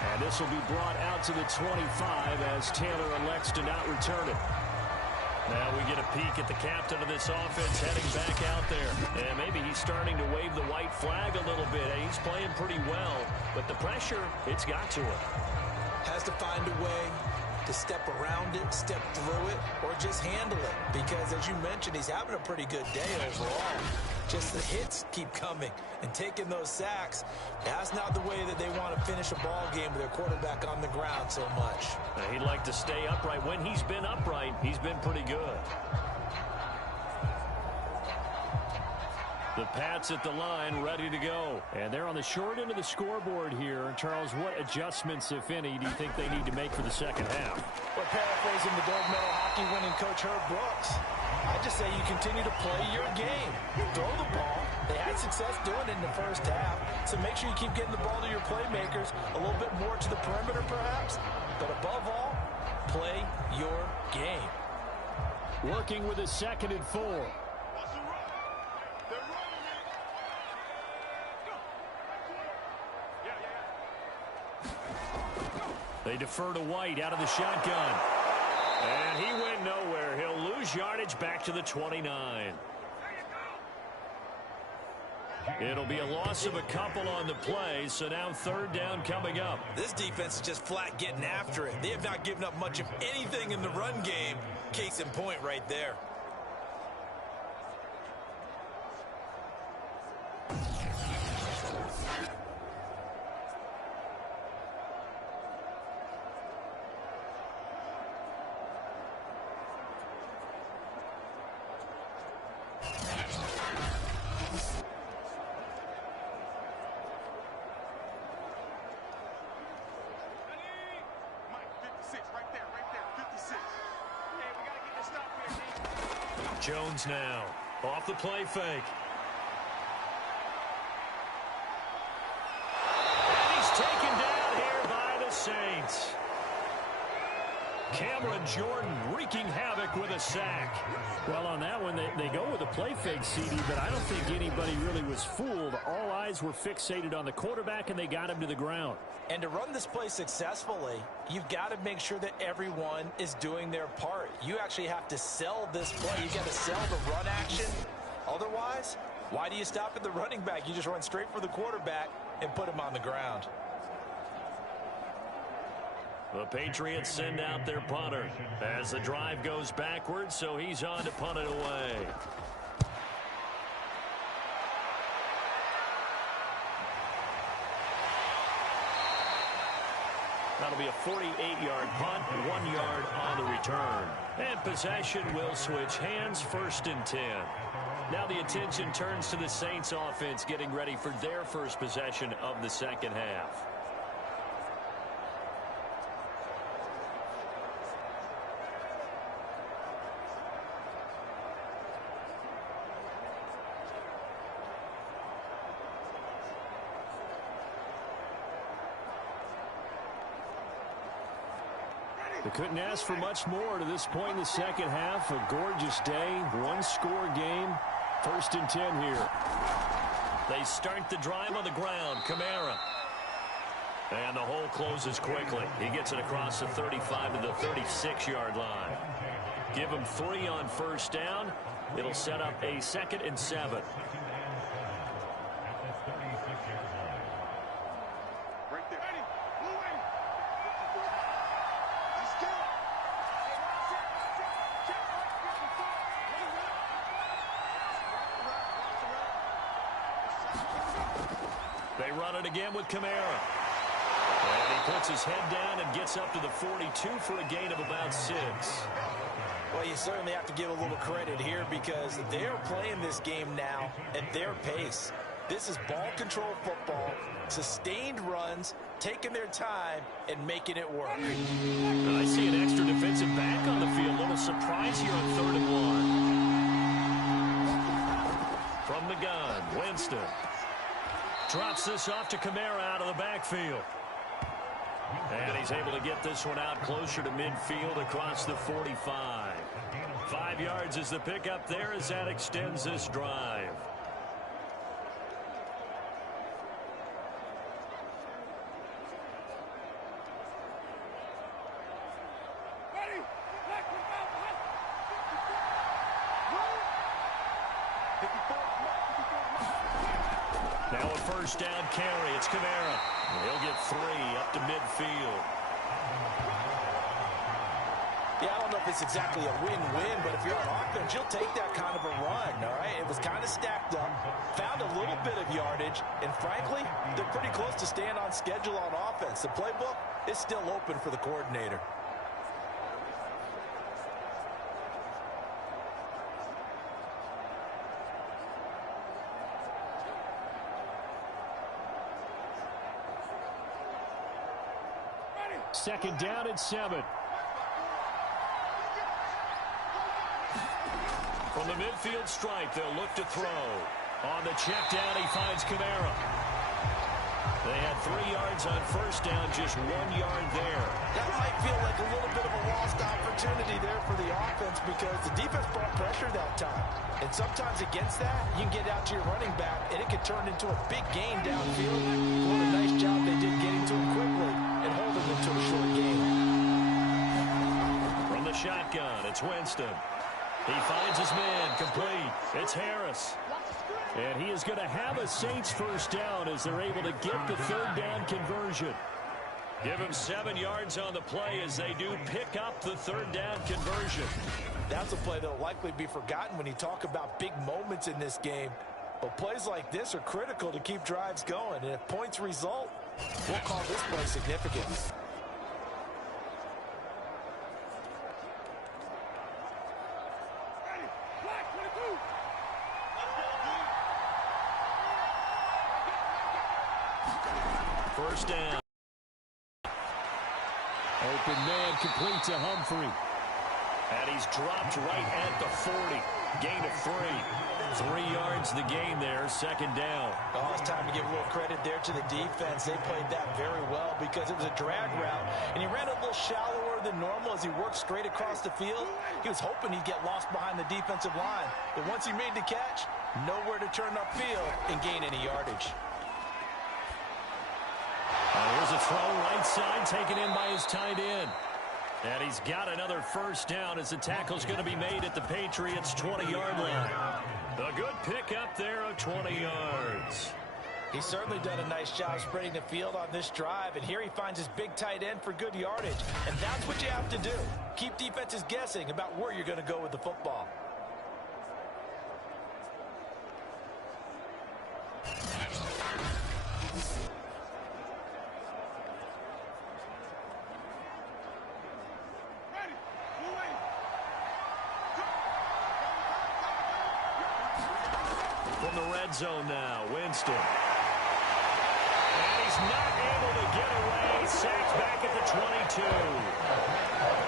And this will be brought out to the 25 as Taylor elects to not return it. Now we get a peek at the captain of this offense heading back out there. And maybe he's starting to wave the white flag a little bit. He's playing pretty well, but the pressure, it's got to him. Has to find a way to step around it, step through it, or just handle it. Because, as you mentioned, he's having a pretty good day overall. Just the hits keep coming and taking those sacks. That's not the way that they want to finish a ball game with their quarterback on the ground so much. He'd like to stay upright. When he's been upright, he's been pretty good. The Pats at the line, ready to go. And they're on the short end of the scoreboard here. Charles, what adjustments, if any, do you think they need to make for the second half? Well, paraphrasing the gold medal hockey winning coach Herb Brooks, I just say you continue to play your game. Throw the ball. They had success doing it in the first half, so make sure you keep getting the ball to your playmakers, a little bit more to the perimeter perhaps, but above all, play your game. Working with a 2nd and 4. They defer to White out of the shotgun. And he went nowhere. He'll lose yardage back to the 29. It'll be a loss of a couple on the play, so now 3rd down coming up. This defense is just flat getting after it. They have not given up much of anything in the run game. Case in point right there. Jones now off the play fake. And he's taken down here by the Saints. Cameron Jordan wreaking havoc with a sack. Well, on that one, they go with a play fake, CD, but I don't think anybody really was fooled. All eyes were fixated on the quarterback, and they got him to the ground. And to run this play successfully, you've got to make sure that everyone is doing their part. You actually have to sell this play. You've got to sell the run action. Otherwise, why do you stop at the running back? You just run straight for the quarterback and put him on the ground. The Patriots send out their punter as the drive goes backwards, so he's on to punt it away. That'll be a 48-yard punt, 1 yard on the return. And possession will switch hands, 1st and 10. Now the attention turns to the Saints offense getting ready for their first possession of the second half. They couldn't ask for much more to this point in the second half. A gorgeous day, 1-score game, 1st and 10 here. They start the drive on the ground. Kamara. And the hole closes quickly. He gets it across the 35 to the 36-yard line. Give him 3 on 1st down. It'll set up a 2nd and 7. They run it again with Kamara. And he puts his head down and gets up to the 42 for a gain of about 6. Well, you certainly have to give a little credit here because they're playing this game now at their pace. This is ball control football, sustained runs, taking their time, and making it work. I see an extra defensive back on the field. A little surprise here on 3rd and 1. From the gun, Winston. Drops this off to Kamara out of the backfield. And he's able to get this one out closer to midfield across the 45. 5 yards is the pickup there as that extends this drive. a first down carry. It's Kamara. He'll get 3 up to midfield. Yeah, I don't know if it's exactly a win-win, but if you're on offense, you'll take that kind of a run, all right? It was kind of stacked up, found a little bit of yardage, and frankly, they're pretty close to staying on schedule on offense. The playbook is still open for the coordinator. Second down and 7. From the midfield stripe, they'll look to throw. On the check down, he finds Kamara. They had 3 yards on first down, just 1 yard there. That might feel like a little bit of a lost opportunity there for the offense because the defense brought pressure that time. And sometimes against that, you can get out to your running back, and it can turn into a big gain downfield. What a nice job they did getting to him quickly and holding them to a short gain. From the shotgun, it's Winston. He finds his man, complete. It's Harris. And he is going to have a Saints first down as they're able to get the third down conversion. Give him 7 yards on the play as they do pick up the third down conversion. That's a play that will likely be forgotten when you talk about big moments in this game. But plays like this are critical to keep drives going. And if points result, we'll call this play significant. First down. Open man complete to Humphrey. And he's dropped right at the 40. Gain of 3. 3 yards the gain there, second down. Oh, it's time to give a little credit there to the defense. They played that very well because it was a drag route. And he ran a little shallower than normal as he worked straight across the field. He was hoping he'd get lost behind the defensive line. But once he made the catch, nowhere to turn upfield and gain any yardage. Here's a throw right side taken in by his tight end. And he's got another first down as the tackle's going to be made at the Patriots' 20-yard line. A good pickup there of 20 yards. He's certainly done a nice job spreading the field on this drive, and here he finds his big tight end for good yardage. And that's what you have to do. Keep defenses guessing about where you're going to go with the football. From the red zone now, Winston. And he's not able to get away. Sacked back at the 22.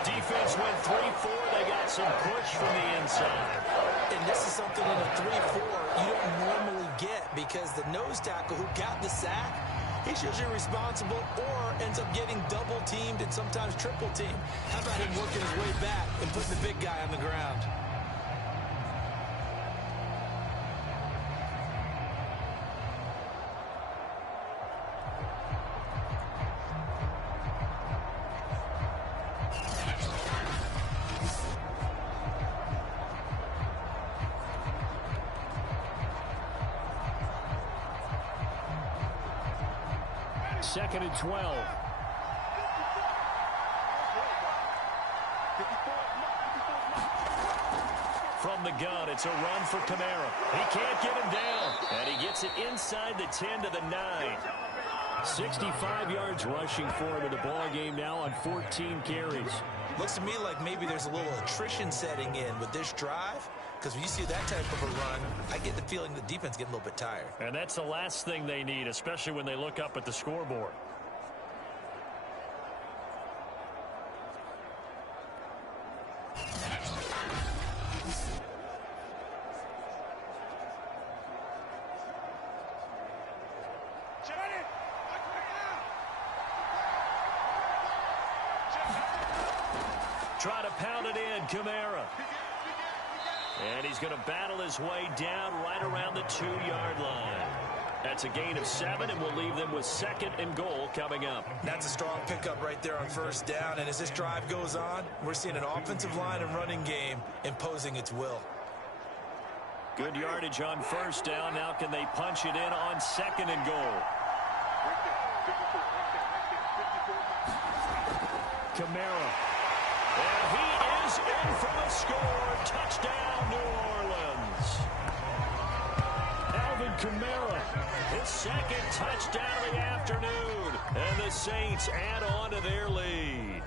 Defense went 3-4. They got some push from the inside. And this is something in a 3-4 you don't normally get because the nose tackle who got the sack, he's usually responsible or ends up getting double teamed and sometimes triple teamed. How about him working his way back and putting the big guy on the ground? Second and 12. From the gun, it's a run for Kamara. He can't get him down. And he gets it inside the 10 to the 9. 65 yards rushing for him in the ball game now on 14 carries. Looks to me like maybe there's a little attrition setting in with this drive. Because when you see that type of a run, I get the feeling the defense getting a little bit tired. And that's the last thing they need, especially when they look up at the scoreboard. Try to pound it in, Kamara. And he's going to battle his way down right around the 2-yard line. That's a gain of 7, and we'll leave them with 2nd and goal coming up. That's a strong pickup right there on first down. And as this drive goes on, we're seeing an offensive line and running game imposing its will. Good yardage on first down. Now can they punch it in on second and goal? Kamara. And he is in for the score. Touchdown, New Orleans. Alvin Kamara, his second touchdown of the afternoon. And the Saints add on to their lead.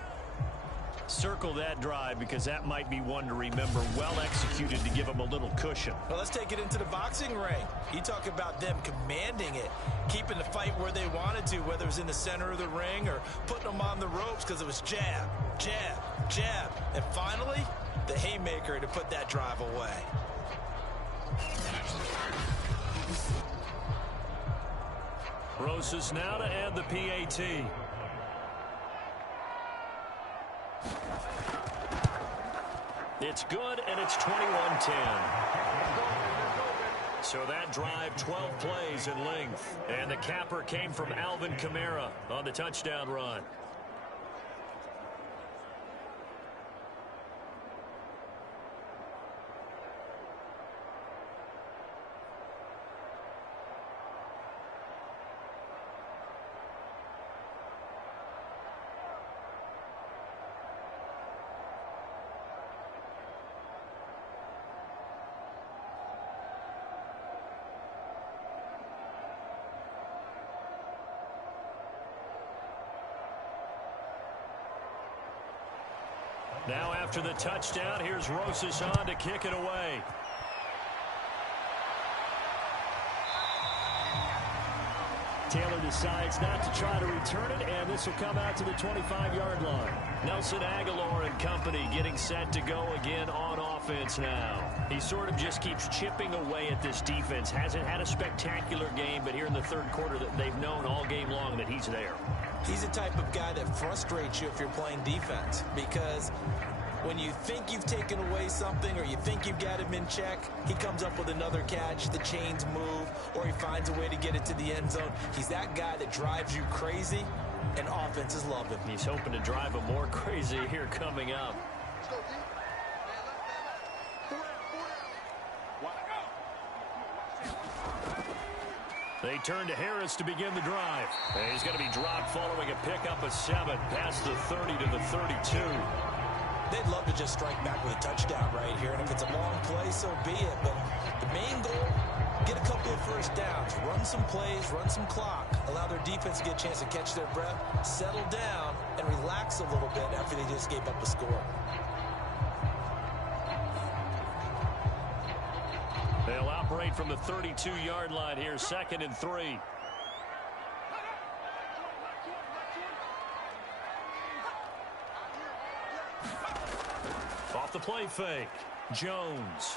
Circle that drive because that might be one to remember. Well executed to give them a little cushion. Well, let's take it into the boxing ring. You talk about them commanding it, keeping the fight where they wanted to, whether it was in the center of the ring or putting them on the ropes because it was jab, jab, jab. And finally, the haymaker to put that drive away. Rosas now to add the PAT. It's good, and it's 21-10. So that drive, 12 plays in length. And the capper came from Alvin Kamara on the touchdown run. Now after the touchdown, here's Rosas on to kick it away. Taylor decides not to try to return it, and this will come out to the 25-yard line. Nelson Aguilar and company getting set to go again on offense now. He sort of just keeps chipping away at this defense. Hasn't had a spectacular game, but here in the third quarter that they've known all game long that he's there. He's the type of guy that frustrates you if you're playing defense, because when you think you've taken away something or you think you've got him in check, he comes up with another catch, the chains move, or he finds a way to get it to the end zone. He's that guy that drives you crazy, and offenses love him. He's hoping to drive him more crazy here coming up. They turn to Harris to begin the drive. And he's going to be dropped following a pickup of 7 past the 30 to the 32. They'd love to just strike back with a touchdown right here, and if it's a long play, so be it. But the main goal, get a couple of first downs, run some plays, run some clock, allow their defense to get a chance to catch their breath, settle down, and relax a little bit after they just gave up a score. They'll operate from the 32-yard line here, 2nd and 3. Off the play fake, Jones.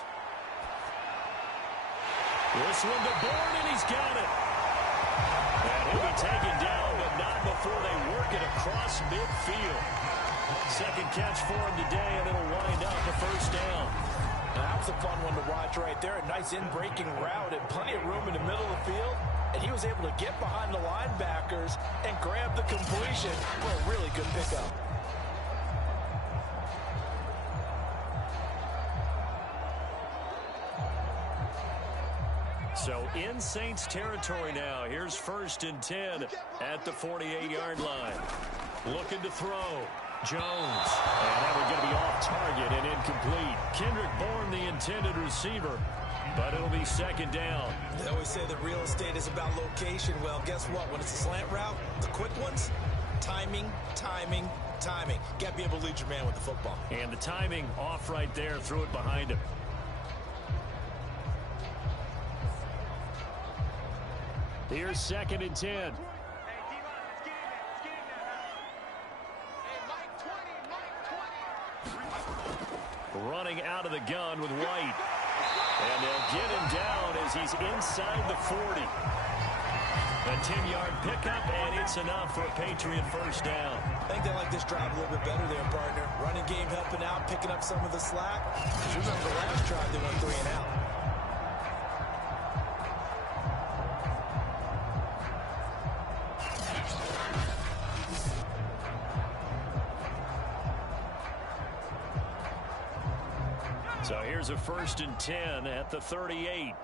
This one to Bourne, and he's got it. And he'll be taken down, but not before they work it across midfield. Second catch for him today, and it'll wind up a first down. That was a fun one to watch right there. A nice in-breaking route and plenty of room in the middle of the field. And he was able to get behind the linebackers and grab the completion for a really good pickup. So in Saints territory now. Here's 1st and 10 at the 48-yard line. Looking to throw. Jones. And that one's going to be off target and incomplete. Kendrick Bourne, the intended receiver. But it'll be 2nd down. They always say that real estate is about location. Well, guess what? When it's a slant route, the quick ones, timing, timing, timing. Got to be able to lead your man with the football. And the timing off right there. Threw it behind him. Here's 2nd and 10. Running out of the gun with White. And they'll get him down as he's inside the 40. A 10-yard pickup, and it's enough for a Patriot first down. I think they like this drive a little bit better there, partner. Running game helping out, picking up some of the slack. Because remember the last drive, they went 3 and out. So here's a 1st and 10 at the 38.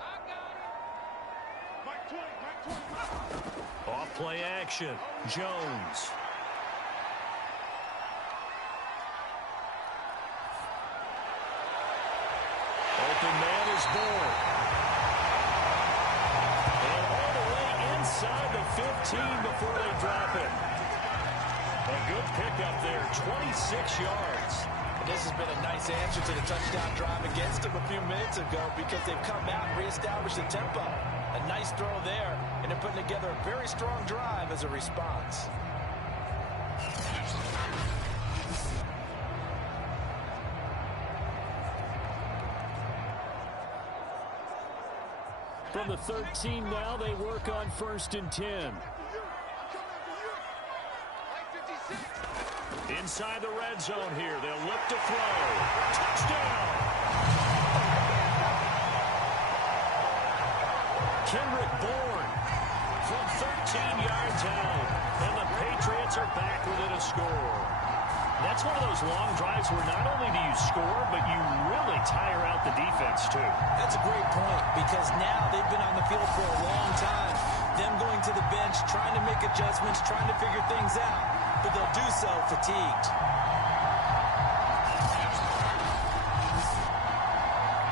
Off play action. Jones. Open man is Bourne. And all the way inside the 15 before they drop it. A good pickup there, 26 yards. This has been a nice answer to the touchdown drive against them a few minutes ago because they've come out and reestablished the tempo. A nice throw there, and they're putting together a very strong drive as a response. From the 13 now, they work on 1st and 10. Inside the red zone here. They'll look to throw. Touchdown! Kendrick Bourne from 13 yards out. And the Patriots are back within a score. That's one of those long drives where not only do you score, but you really tire out the defense, too. That's a great point because now they've been on the field for a long time. Them going to the bench, trying to make adjustments, trying to figure things out. But they'll do so fatigued.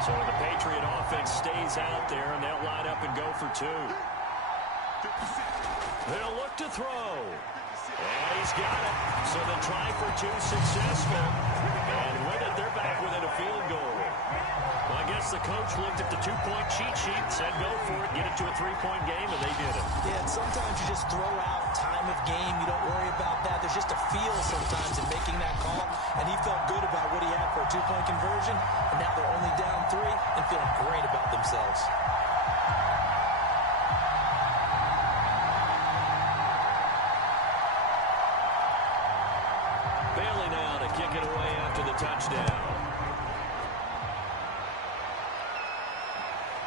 So the Patriot offense stays out there, and they'll line up and go for 2. They'll look to throw. And he's got it. So the try for 2 successful. And with it, they're back within a field goal. Well, I guess the coach looked at the 2-point cheat sheet, said go for it, get it to a 3-point game, and they did it. Yeah, and sometimes you just throw out time of game. You don't worry about that. There's just a feel sometimes in making that call. And he felt good about what he had for a 2-point conversion. And now they're only down 3 and feeling great about themselves. Bailey now to kick it away after the touchdown.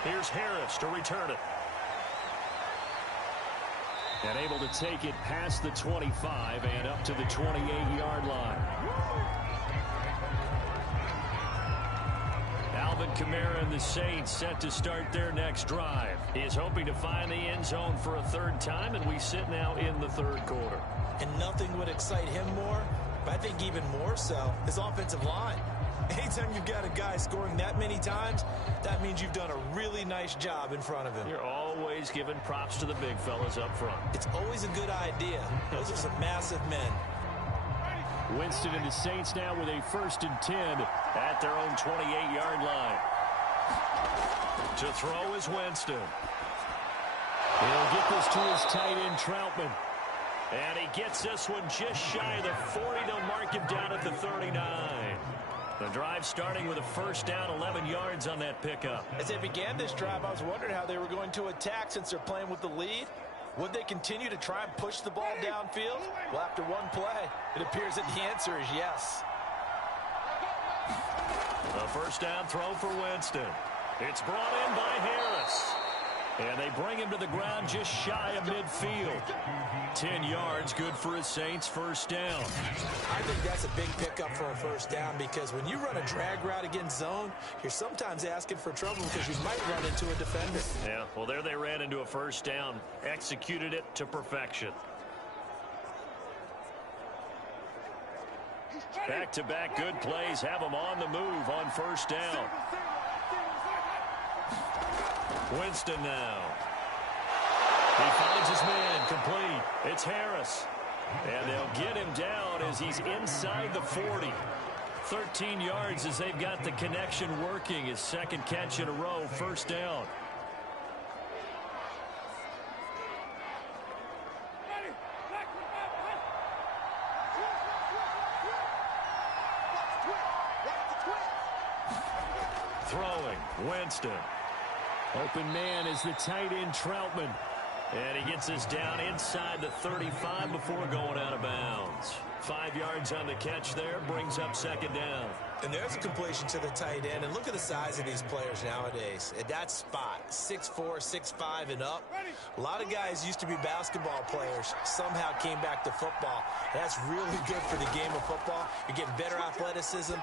Here's Harris to return it. And able to take it past the 25 and up to the 28-yard line. Alvin Kamara and the Saints set to start their next drive. He is hoping to find the end zone for a 3rd time, and we sit now in the 3rd quarter. And nothing would excite him more, but I think even more so, his offensive line. Anytime you've got a guy scoring that many times, that means you've done a really nice job in front of him. You're always giving props to the big fellas up front. It's always a good idea. Those are some massive men. Winston and the Saints now with a 1st and 10 at their own 28-yard line. To throw is Winston. He'll get this to his tight end, Troutman. And he gets this one just shy of the 40. They'll mark him down at the 39. The drive starting with a 1st down, 11 yards on that pickup. As they began this drive, I was wondering how they were going to attack since they're playing with the lead. Would they continue to try and push the ball downfield? Well, after one play, it appears that the answer is yes. A 1st down throw for Winston. It's brought in by Harris. And they bring him to the ground just shy of midfield. 10 yards, good for his Saints' 1st down. I think that's a big pickup for a 1st down because when you run a drag route against zone, you're sometimes asking for trouble because you might run into a defender. Yeah, well, there they ran into a 1st down, executed it to perfection. Back-to-back good plays have them on the move on 1st down. Winston now. He finds his man, complete. It's Harris. And they'll get him down as he's inside the 40. 13 yards as they've got the connection working. His 2nd catch in a row, 1st down. Throwing, Winston. Open man is the tight end, Troutman. And he gets this down inside the 35 before going out of bounds. 5 yards on the catch there, brings up 2nd down. And there's a completion to the tight end. And look at the size of these players nowadays. At that spot, 6'4", 6'5", and up. A lot of guys used to be basketball players, somehow came back to football. That's really good for the game of football. You're getting better athleticism,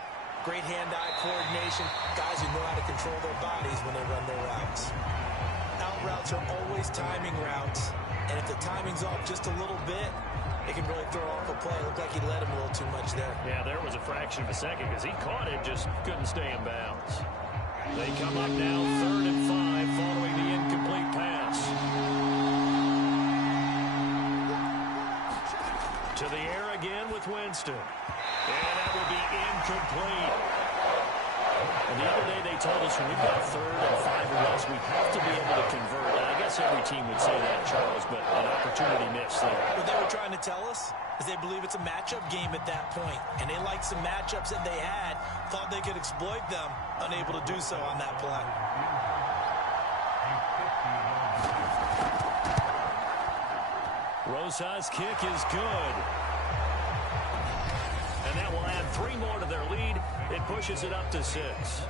great hand-eye coordination, guys who know how to control their bodies when they run their routes. Out routes are always timing routes, and if the timing's off just a little bit, it can really throw off a play. It looked like he let him a little too much there. Yeah, there was a fraction of a second because he caught it, just couldn't stay in bounds. They come up now 3rd and 5 following the incomplete pass. To the air again with Winston. And that will be incomplete. And the other day they told us when we've got 3rd and 5 or less, we have to be able to convert. And I guess every team would say that, Charles, but an opportunity missed there. What they were trying to tell us is they believe it's a matchup game at that point. And they liked some matchups that they had, thought they could exploit them, unable to do so on that play. Rosa's kick is good. And that will add 3 more to their lead. It pushes it up to 6.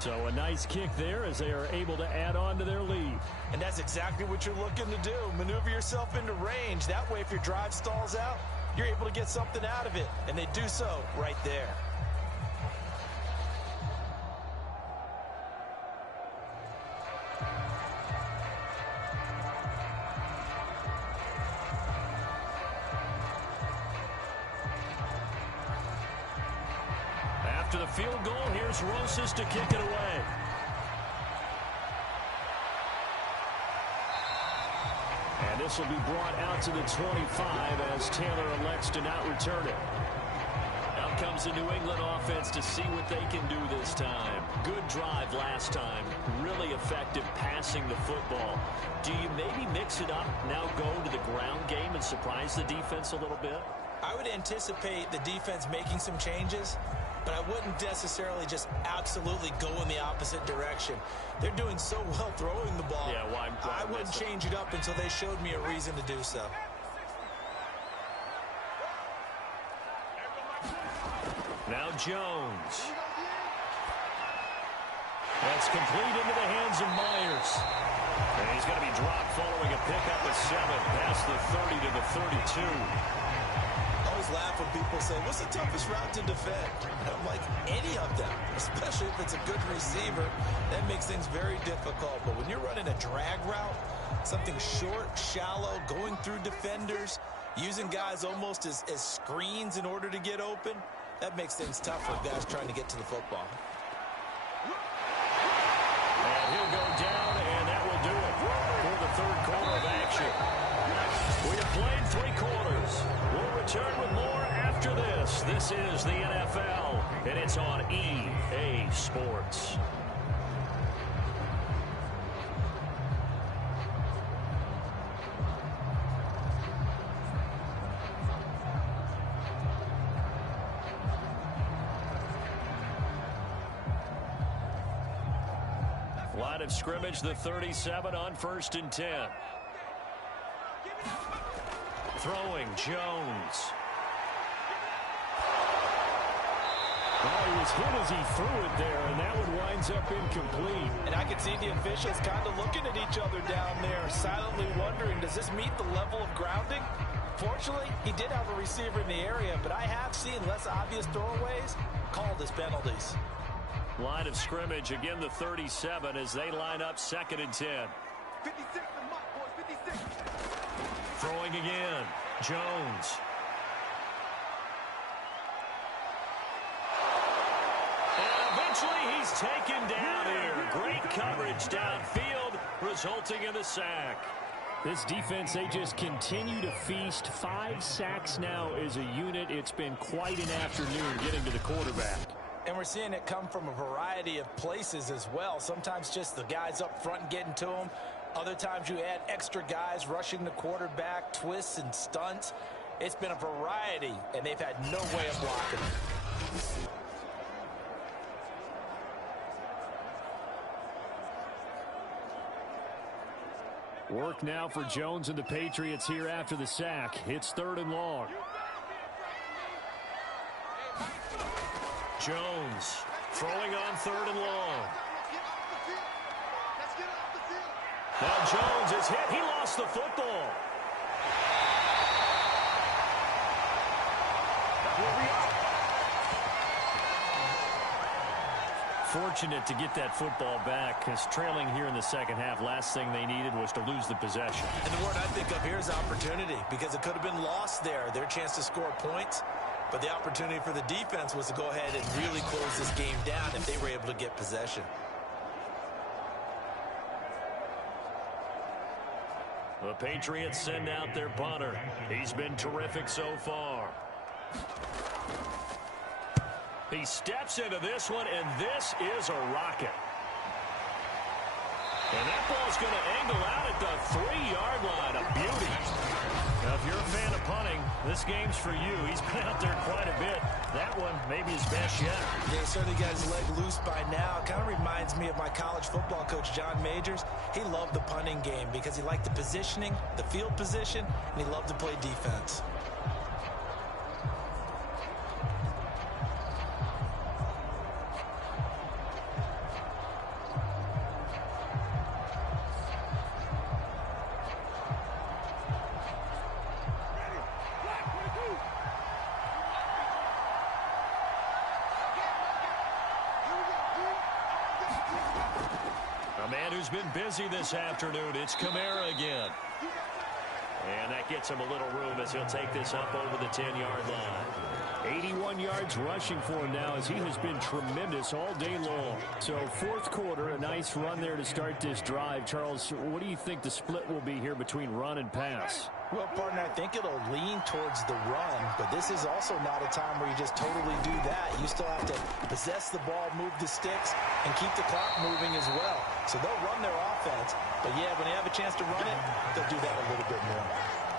So a nice kick there as they are able to add on to their lead. And that's exactly what you're looking to do. Maneuver yourself into range. That way, if your drive stalls out, you're able to get something out of it. And they do so right there. After the field goal, here's Rosas to kick it away. And this will be brought out to the 25 as Taylor elects to not return it. Out comes the New England offense to see what they can do this time. Good drive last time. Really effective passing the football. Do you maybe mix it up, now go to the ground game and surprise the defense a little bit? I would anticipate the defense making some changes, but I wouldn't necessarily just absolutely go in the opposite direction. They're doing so well throwing the ball. Yeah, why I wouldn't change it up until they showed me a reason to do so. Now Jones. That's complete into the hands of Myers. And he's going to be dropped following a pickup of 7 past the 30 to the 32. I always laugh when people say, what's the toughest route to defend? And I'm like, any of them, especially if it's a good receiver. That makes things very difficult. But when you're running a drag route, something short, shallow, going through defenders, using guys almost as screens in order to get open, that makes things tough for guys trying to get to the football. And he'll go down, and that will do it for the 3rd quarter of action. We have played 3 quarters. We'll return with more after this. This is the NFL, and it's on EA Sports. Line of scrimmage, the 37 on 1st and 10. Throwing, Jones. Well, he was hit as he threw it there, and that one winds up incomplete. And I could see the officials kind of looking at each other down there, silently wondering, does this meet the level of grounding? Fortunately, he did have a receiver in the area, but I have seen less obvious throwaways called as penalties. Line of scrimmage, again the 37 as they line up 2nd and 10. 56 and Mike, boys, 56. Throwing again, Jones. And eventually he's taken down here. Great coverage downfield, resulting in the sack. This defense, they just continue to feast. 5 sacks now as a unit. It's been quite an afternoon getting to the quarterback. And we're seeing it come from a variety of places as well. Sometimes just the guys up front getting to him. Other times you add extra guys rushing the quarterback, twists and stunts. It's been a variety, and they've had no way of blocking it. Work now for Jones and the Patriots here after the sack. It's 3rd and long. Jones throwing on 3rd and long. Now Jones is hit. He lost the football. fortunate to get that football back, because trailing here in the second half, last thing they needed was to lose the possession. And the word I think of here is opportunity, because it could have been lost there. Their chance to score points, but the opportunity for the defense was to go ahead and really close this game down if they were able to get possession. The Patriots send out their punter. He's been terrific so far. He steps into this one, and this is a rocket. And that ball's going to angle out at the 3-yard line. A beauty. Now, if you're a fan of punting, this game's for you. He's been out there quite a bit. That one maybe his best yet. Yeah, he certainly got his leg loose by now. It kind of reminds me of my college football coach, John Majors. He loved the punting game because he liked the positioning, the field position, and he loved to play defense. A man who's been busy this afternoon, it's Kamara again. And that gets him a little room as he'll take this up over the 10-yard line. 81 yards rushing for him now as he has been tremendous all day long. So fourth quarter, a nice run there to start this drive. Charles, what do you think the split will be here between run and pass? Well, partner, I think it'll lean towards the run, but this is also not a time where you just totally do that. You still have to possess the ball, move the sticks, and keep the clock moving as well. So they'll run their offense, but yeah, when they have a chance to run it, they'll do that a little bit more.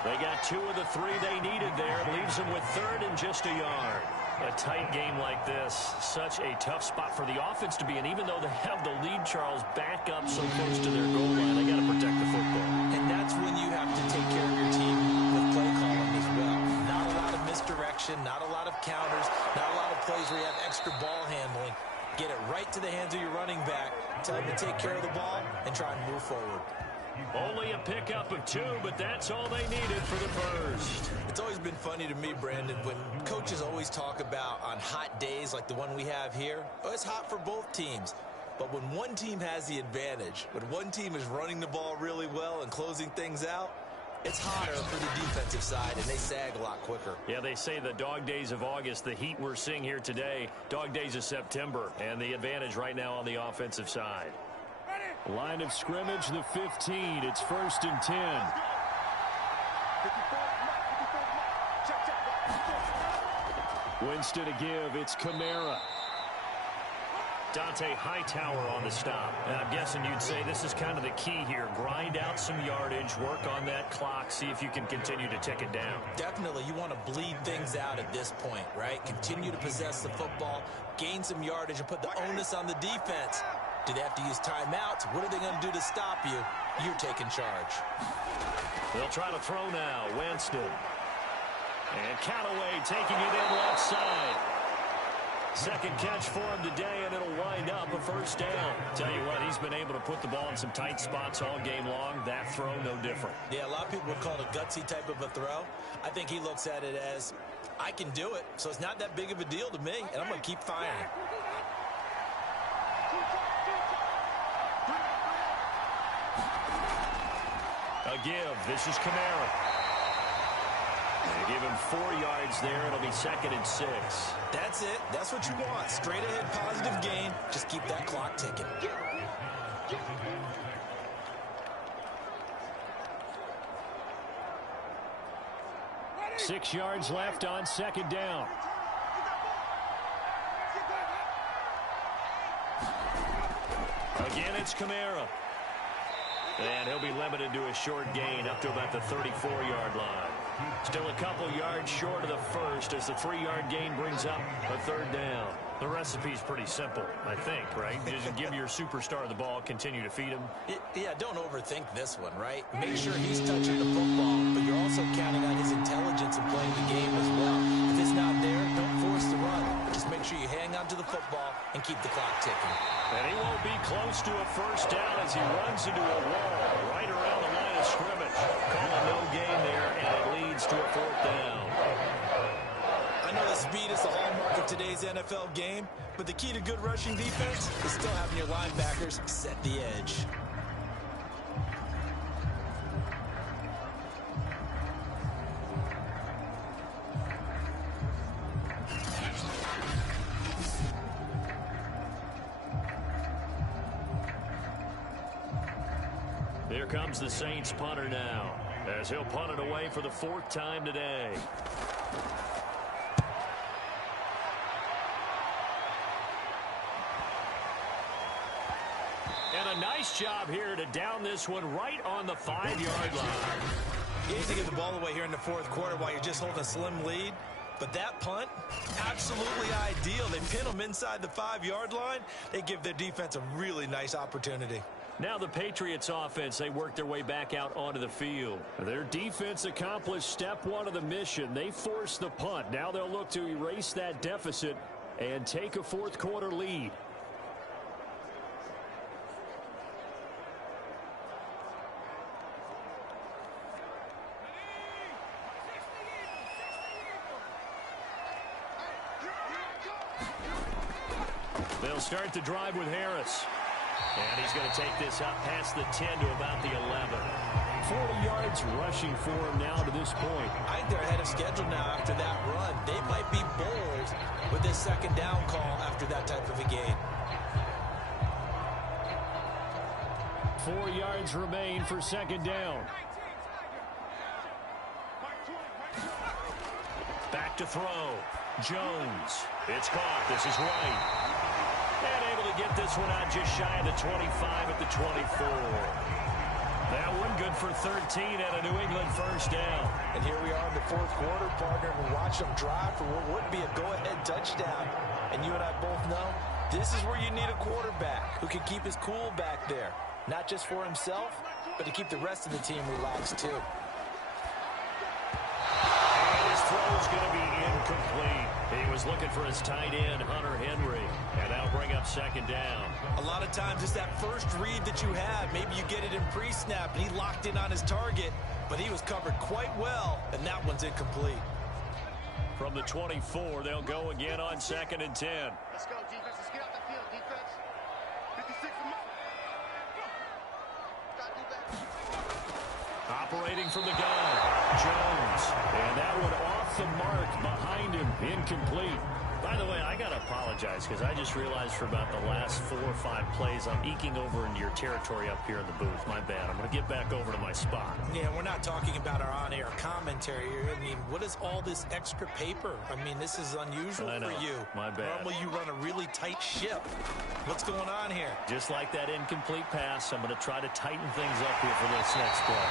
They got 2 of the 3 they needed there. Leaves them with third and just a yard. A tight game like this, such a tough spot for the offense to be in. Even though they have the lead, Charles, back up so close to their goal line, they got to protect the football. And that's when you have to take care of your team with play calling as well. Not a lot of misdirection, not a lot of counters, not a lot of plays where you have extra ball handling. Get it right to the hands of your running back, tell him to take care of the ball, and try and move forward. Only a pickup of 2, but that's all they needed for the first. It's always been funny to me, Brandon, when coaches always talk about on hot days like the one we have here, oh, it's hot for both teams. But when one team has the advantage, when one team is running the ball really well and closing things out, it's hotter for the defensive side, and they sag a lot quicker. Yeah, they say the dog days of August, the heat we're seeing here today, dog days of September, and the advantage right now on the offensive side. Line of scrimmage, the 15. It's 1st and 10. Winston to give. It's Kamara. Dante Hightower on the stop. And I'm guessing you'd say this is kind of the key here. Grind out some yardage, work on that clock, see if you can continue to tick it down. Definitely. You want to bleed things out at this point, right? Continue to possess the football, gain some yardage, and put the onus on the defense. Do they have to use timeouts? What are they going to do to stop you? You're taking charge. They'll try to throw now. Winston. And Callaway taking it in left side. Second catch for him today, and it'll wind up a first down. Tell you what, he's been able to put the ball in some tight spots all game long. That throw, no different. Yeah, a lot of people would call it a gutsy type of a throw. I think he looks at it as, I can do it, so it's not that big of a deal to me, and I'm going to keep firing. A give. This is Kamara. They give him 4 yards there. It'll be 2nd and 6. That's it. That's what you want. Straight ahead positive gain. Just keep that clock ticking. Six yards left on 2nd down. Again, it's Kamara. And he'll be limited to a short gain up to about the 34-yard line. Still a couple yards short of the first as the 3-yard gain brings up a 3rd down. The recipe's pretty simple, I think, right? Just give your superstar the ball, continue to feed him. Yeah, don't overthink this one, right? Make sure he's touching the football, but you're also counting on his intelligence in playing the game as well. If it's not there, don't force the run. Just make sure you hang on to the football and keep the clock ticking. And he won't be close to a first down as he runs into a wall right around the line of scrimmage. Call a no gain there, and it leads to a 4th down. I know that speed is the hallmark of today's NFL game, but the key to good rushing defense is still having your linebackers set the edge. Here comes the Saints punter now, as he'll punt it away for the 4th time today. And a nice job here to down this one right on the 5-yard line. Easy to get the ball away here in the 4th quarter while you're just holding a slim lead. But that punt, absolutely ideal. They pin them inside the 5-yard line. They give their defense a really nice opportunity. Now the Patriots offense, they work their way back out onto the field. Their defense accomplished step 1 of the mission. They forced the punt. Now they'll look to erase that deficit and take a 4th quarter lead. They'll start the drive with Harris. And he's going to take this up past the 10 to about the 11. 40 yards rushing for him now to this point. I think they're ahead of schedule now after that run. They might be bold with this 2nd down call after that type of a gain. 4 yards remain for 2nd down. Back to throw. Jones. It's caught. This is White. And able to get this one out just shy of the 25 at the 24. That one good for 13 at a New England 1st down. And here we are in the 4th quarter, partner, and we watch them drive for what would be a go-ahead touchdown. And you and I both know this is where you need a quarterback who can keep his cool back there. Not just for himself, but to keep the rest of the team relaxed too. And his throw is going to be incomplete. He was looking for his tight end, Hunter Henry. And that'll bring up 2nd down. A lot of times it's that first read that you have. Maybe you get it in pre-snap and he locked in on his target, but he was covered quite well, and that one's incomplete. From the 24, they'll go again on 2nd and 10. Let's go, defense. Let's get out the field, defense. 56 and up. Gotta do better. Operating from the gun, Jones. And that one off the mark behind him, incomplete. By the way, I got to apologize because I just realized for about the last 4 or 5 plays, I'm eking over into your territory up here in the booth. My bad. I'm going to get back over to my spot. Yeah, we're not talking about our on-air commentary here. I mean, what is all this extra paper? I mean, this is unusual for you. My bad. Normally you run a really tight ship. What's going on here? Just like that incomplete pass, I'm going to try to tighten things up here for this next play.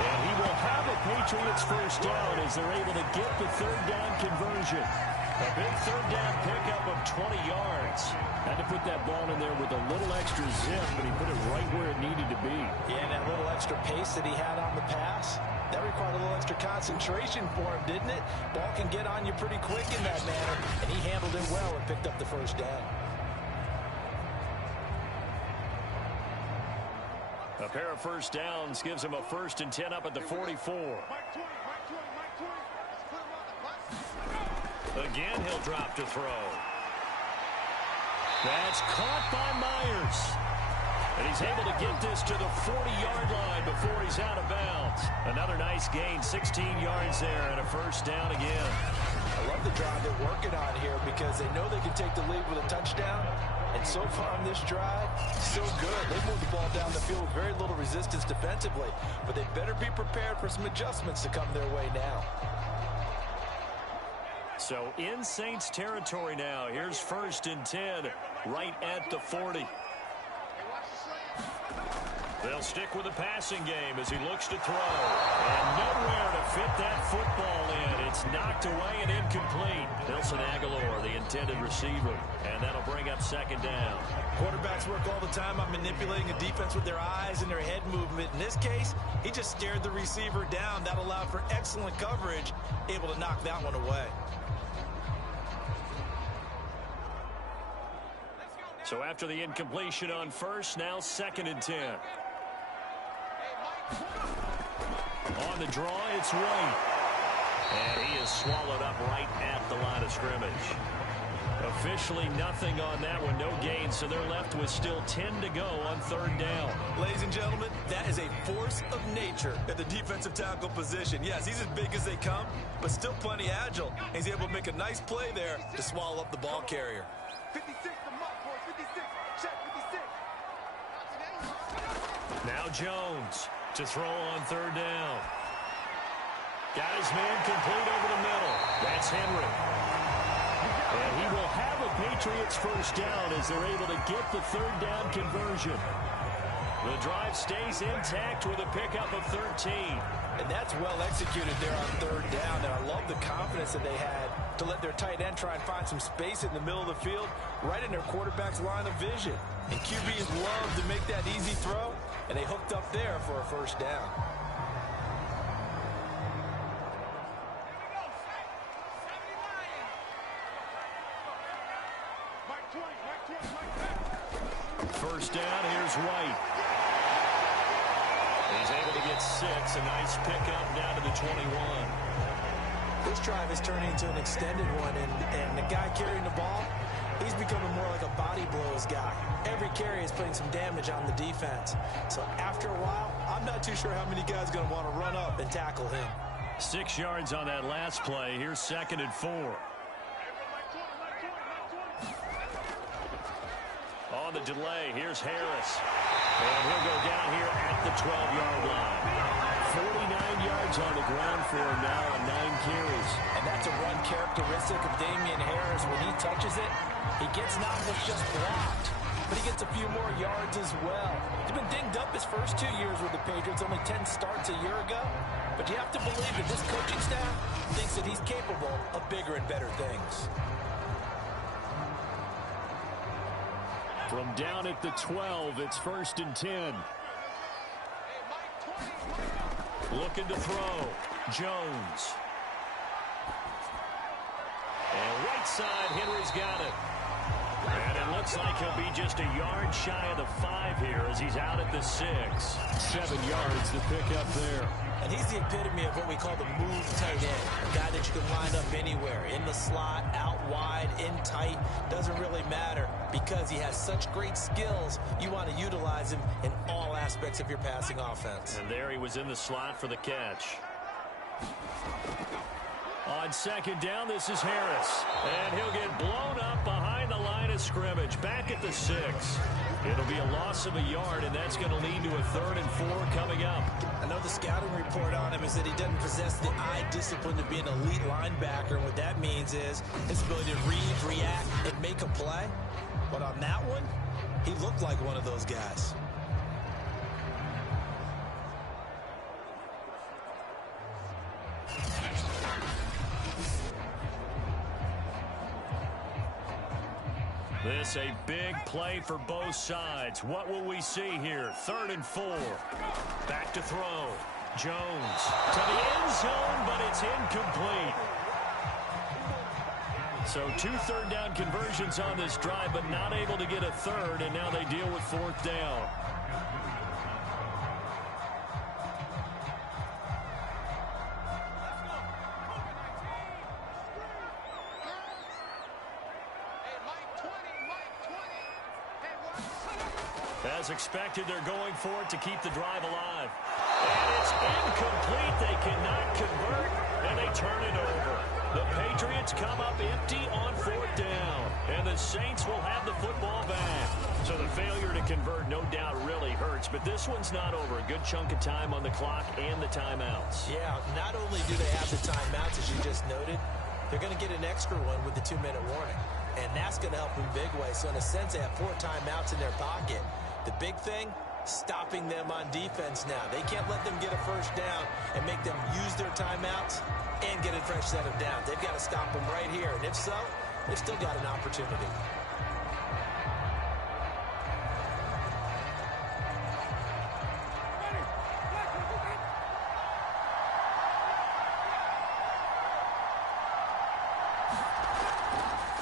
And he will have a Patriots 1st down as they're able to get the 3rd down conversion. A big 3rd down pickup of 20 yards. Had to put that ball in there with a little extra zip, but he put it right where it needed to be. Yeah, and that little extra pace that he had on the pass, that required a little extra concentration for him, didn't it? Ball can get on you pretty quick in that manner, and he handled it well and picked up the 1st down. A pair of 1st downs gives him a 1st and 10 up at the 44. Again, he'll drop to throw. That's caught by Myers. And he's able to get this to the 40-yard line before he's out of bounds. Another nice gain, 16 yards there, and a 1st down again. I love the drive they're working on here because they know they can take the lead with a touchdown. And so far on this drive, so good. They moved the ball down the field with very little resistance defensively. But they better be prepared for some adjustments to come their way now. So in Saints territory now. Here's 1st and 10 right at the 40. They'll stick with the passing game as he looks to throw. And nowhere to fit that football in. It's knocked away and incomplete. Nelson Aguilar, the intended receiver. And that'll bring up 2nd down. Quarterbacks work all the time on manipulating a defense with their eyes and their head movement. In this case, he just stared the receiver down. That allowed for excellent coverage, able to knock that one away. So after the incompletion on 1st, now 2nd and 10. On the draw, it's White. And he is swallowed up right at the line of scrimmage. Officially nothing on that one, no gain, so they're left with still 10 to go on third down. Ladies and gentlemen, that is a force of nature at the defensive tackle position. Yes, he's as big as they come, but still plenty agile. He's able to make a nice play there to swallow up the ball carrier. 56 to mark, boys. 56. Check 56. Now Jones to throw on third down. Got his man complete over the middle. That's Henry. And he will have a Patriots first down as they're able to get the third down conversion. The drive stays intact with a pickup of 13. And that's well executed there on third down. And I love the confidence that they had to let their tight end try and find some space in the middle of the field, right in their quarterback's line of vision. And QBs love to make that easy throw, and they hooked up there for a first down. First down, here's White. He's able to get 6, a nice pickup down to the 21. This drive is turning into an extended one, and the guy carrying the ball, he's becoming more like a body blows guy. Every carry is putting some damage on the defense. So after a while, I'm not too sure how many guys are going to want to run up and tackle him. 6 yards on that last play. Here's 2nd and 4. On the delay, here's Harris. And he'll go down here at the 12-yard line. 49 yards on the ground for him now on 9 carries. And that's a run characteristic of Damian Harris. When he touches it, he gets not what's just blocked, but he gets a few more yards as well. He's been dinged up his first 2 years with the Patriots, only 10 starts a year ago. But you have to believe that this coaching staff thinks that he's capable of bigger and better things. From down at the 12, it's 1st and 10. Looking to throw. Jones. And right side, Henry's got it. And it looks like he'll be just a yard shy of the 5 here as he's out at the 6. 7 yards to pick up there. And he's the epitome of what we call the move tight end. A guy that you can line up anywhere. In the slot, out wide, in tight. Doesn't really matter because he has such great skills. You want to utilize him in all aspects of your passing offense. And there he was in the slot for the catch. On 2nd down, this is Harris. And he'll get blown up behind the line of scrimmage. Back at the 6. It'll be a loss of a yard, and that's going to lead to a 3rd and 4 coming up. I know the scouting report on him is that he doesn't possess the eye discipline to be an elite linebacker. And what that means is his ability to read, react, and make a play. But on that one, he looked like one of those guys. This a big play for both sides. What will we see here? 3rd and 4. Back to throw. Jones to the end zone, but it's incomplete. So 2 third down conversions on this drive, but not able to get a 3rd, and now they deal with 4th down. As expected, they're going for it to keep the drive alive. And it's incomplete. They cannot convert, and they turn it over. The Patriots come up empty on 4th down, and the Saints will have the football back. So the failure to convert, no doubt, really hurts, but this one's not over. A good chunk of time on the clock and the timeouts. Yeah, not only do they have the timeouts, as you just noted, they're going to get an extra one with the 2-minute warning. And that's going to help in big way. So in a sense, they have 4 timeouts in their pocket. The big thing, stopping them on defense now. They can't let them get a first down and make them use their timeouts and get a fresh set of downs. They've got to stop them right here. And if so, they've still got an opportunity.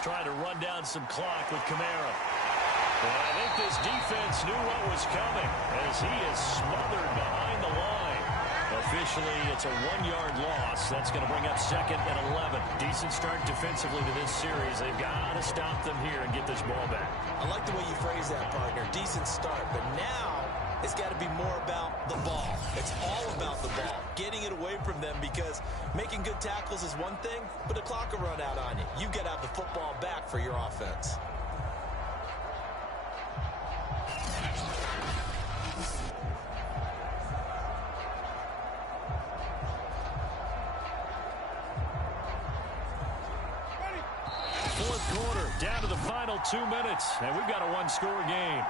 Trying to run down some clock with Kamara. And I think this defense knew what was coming as he is smothered behind the line. A Officially, it's a 1-yard loss. That's going to bring up 2nd and 11. Decent start defensively to this series. They've got to stop them here and get this ball back. I like the way you phrase that, partner. Decent start, but now it's got to be more about the ball. It's all about the ball, getting it away from them, because making good tackles is one thing, but the clock will run out on you. You've got to have the football back for your offense. Fourth quarter, down to the final 2 minutes, and we've got a one-score game.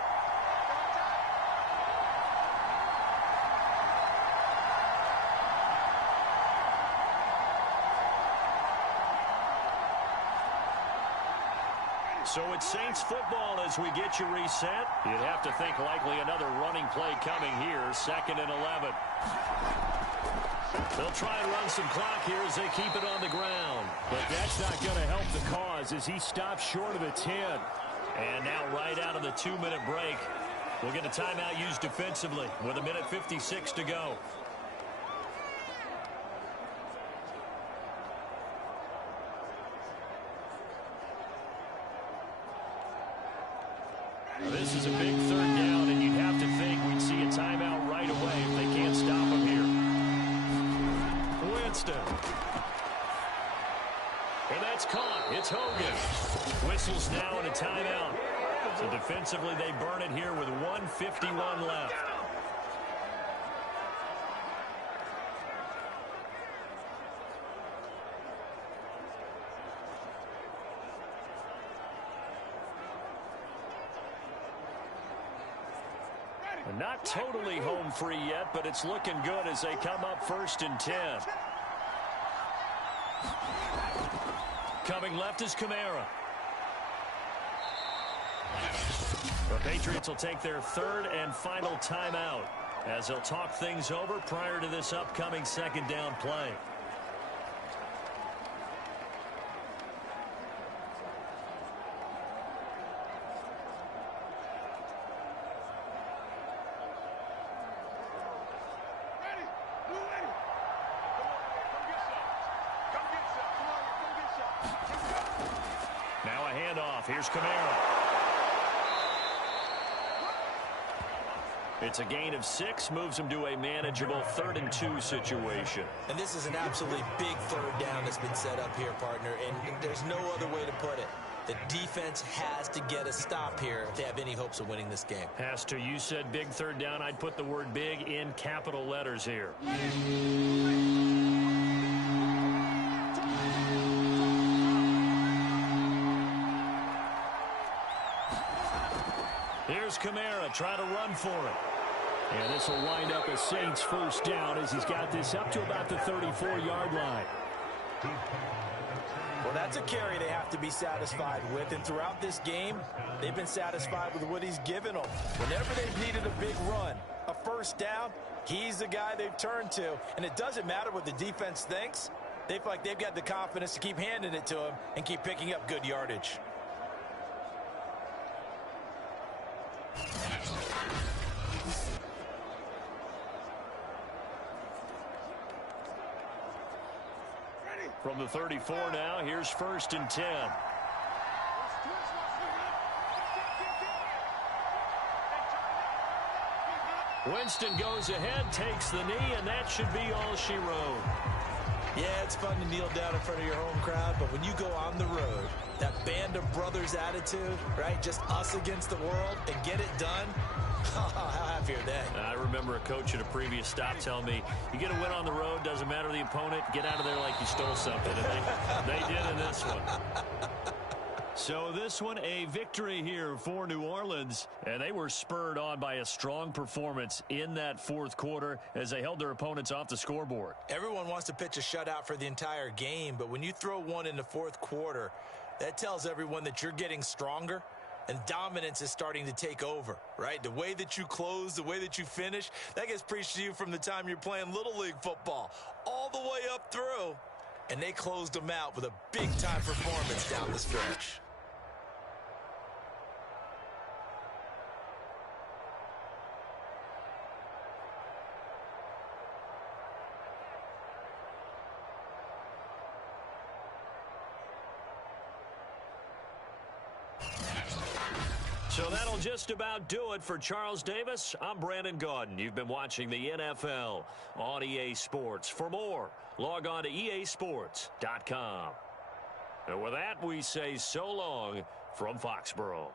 So it's Saints football as we get you reset. You'd have to think likely another running play coming here, 2nd and 11. They'll try and run some clock here as they keep it on the ground. But that's not going to help the cause as he stops short of the 10. And now right out of the 2-minute break, we'll get a timeout used defensively with 1:56 to go. This is a big 3rd down, and you'd have to think we'd see a timeout right away if they can't stop him here. Winston. And that's caught. It's Hogan. Whistles now and a timeout. So defensively, they burn it here with 1:51 left. Not totally home free yet, but it's looking good as they come up 1st and 10. Coming left is Kamara. The Patriots will take their 3rd and final timeout as they'll talk things over prior to this upcoming 2nd down play. Here's Kamara. It's a gain of 6, moves him to a manageable 3rd and 2 situation. And this is an absolutely big 3rd down that's been set up here, partner, and there's no other way to put it. The defense has to get a stop here if they have any hopes of winning this game. Has to. You said big 3rd down. I'd put the word big in capital letters here. Here's Kamara trying to run for it. And this will wind up a Saints 1st down as he's got this up to about the 34-yard line. Well, that's a carry they have to be satisfied with, and throughout this game, they've been satisfied with what he's given them. Whenever they've needed a big run, a 1st down, he's the guy they've turned to, and it doesn't matter what the defense thinks. They feel like they've got the confidence to keep handing it to him and keep picking up good yardage. From the 34 now, here's 1st and 10. Winston goes ahead, takes the knee, and that should be all she wrote. Yeah, it's fun to kneel down in front of your home crowd, but when you go on the road, that band of brothers attitude, right, just us against the world, and get it done, how happy are they? I remember a coach at a previous stop telling me, you get a win on the road, doesn't matter the opponent, get out of there like you stole something. And they did in this one. So this one, a victory here for New Orleans, and they were spurred on by a strong performance in that 4th quarter as they held their opponents off the scoreboard. Everyone wants to pitch a shutout for the entire game, but when you throw one in the 4th quarter, that tells everyone that you're getting stronger and dominance is starting to take over, right? The way that you close, the way that you finish, that gets preached to you from the time you're playing Little League football all the way up through, and they closed them out with a big-time performance down the stretch. So that'll just about do it for Charles Davis. I'm Brandon Gaudin. You've been watching the NFL on EA Sports. For more, log on to easports.com. And with that, we say so long from Foxborough.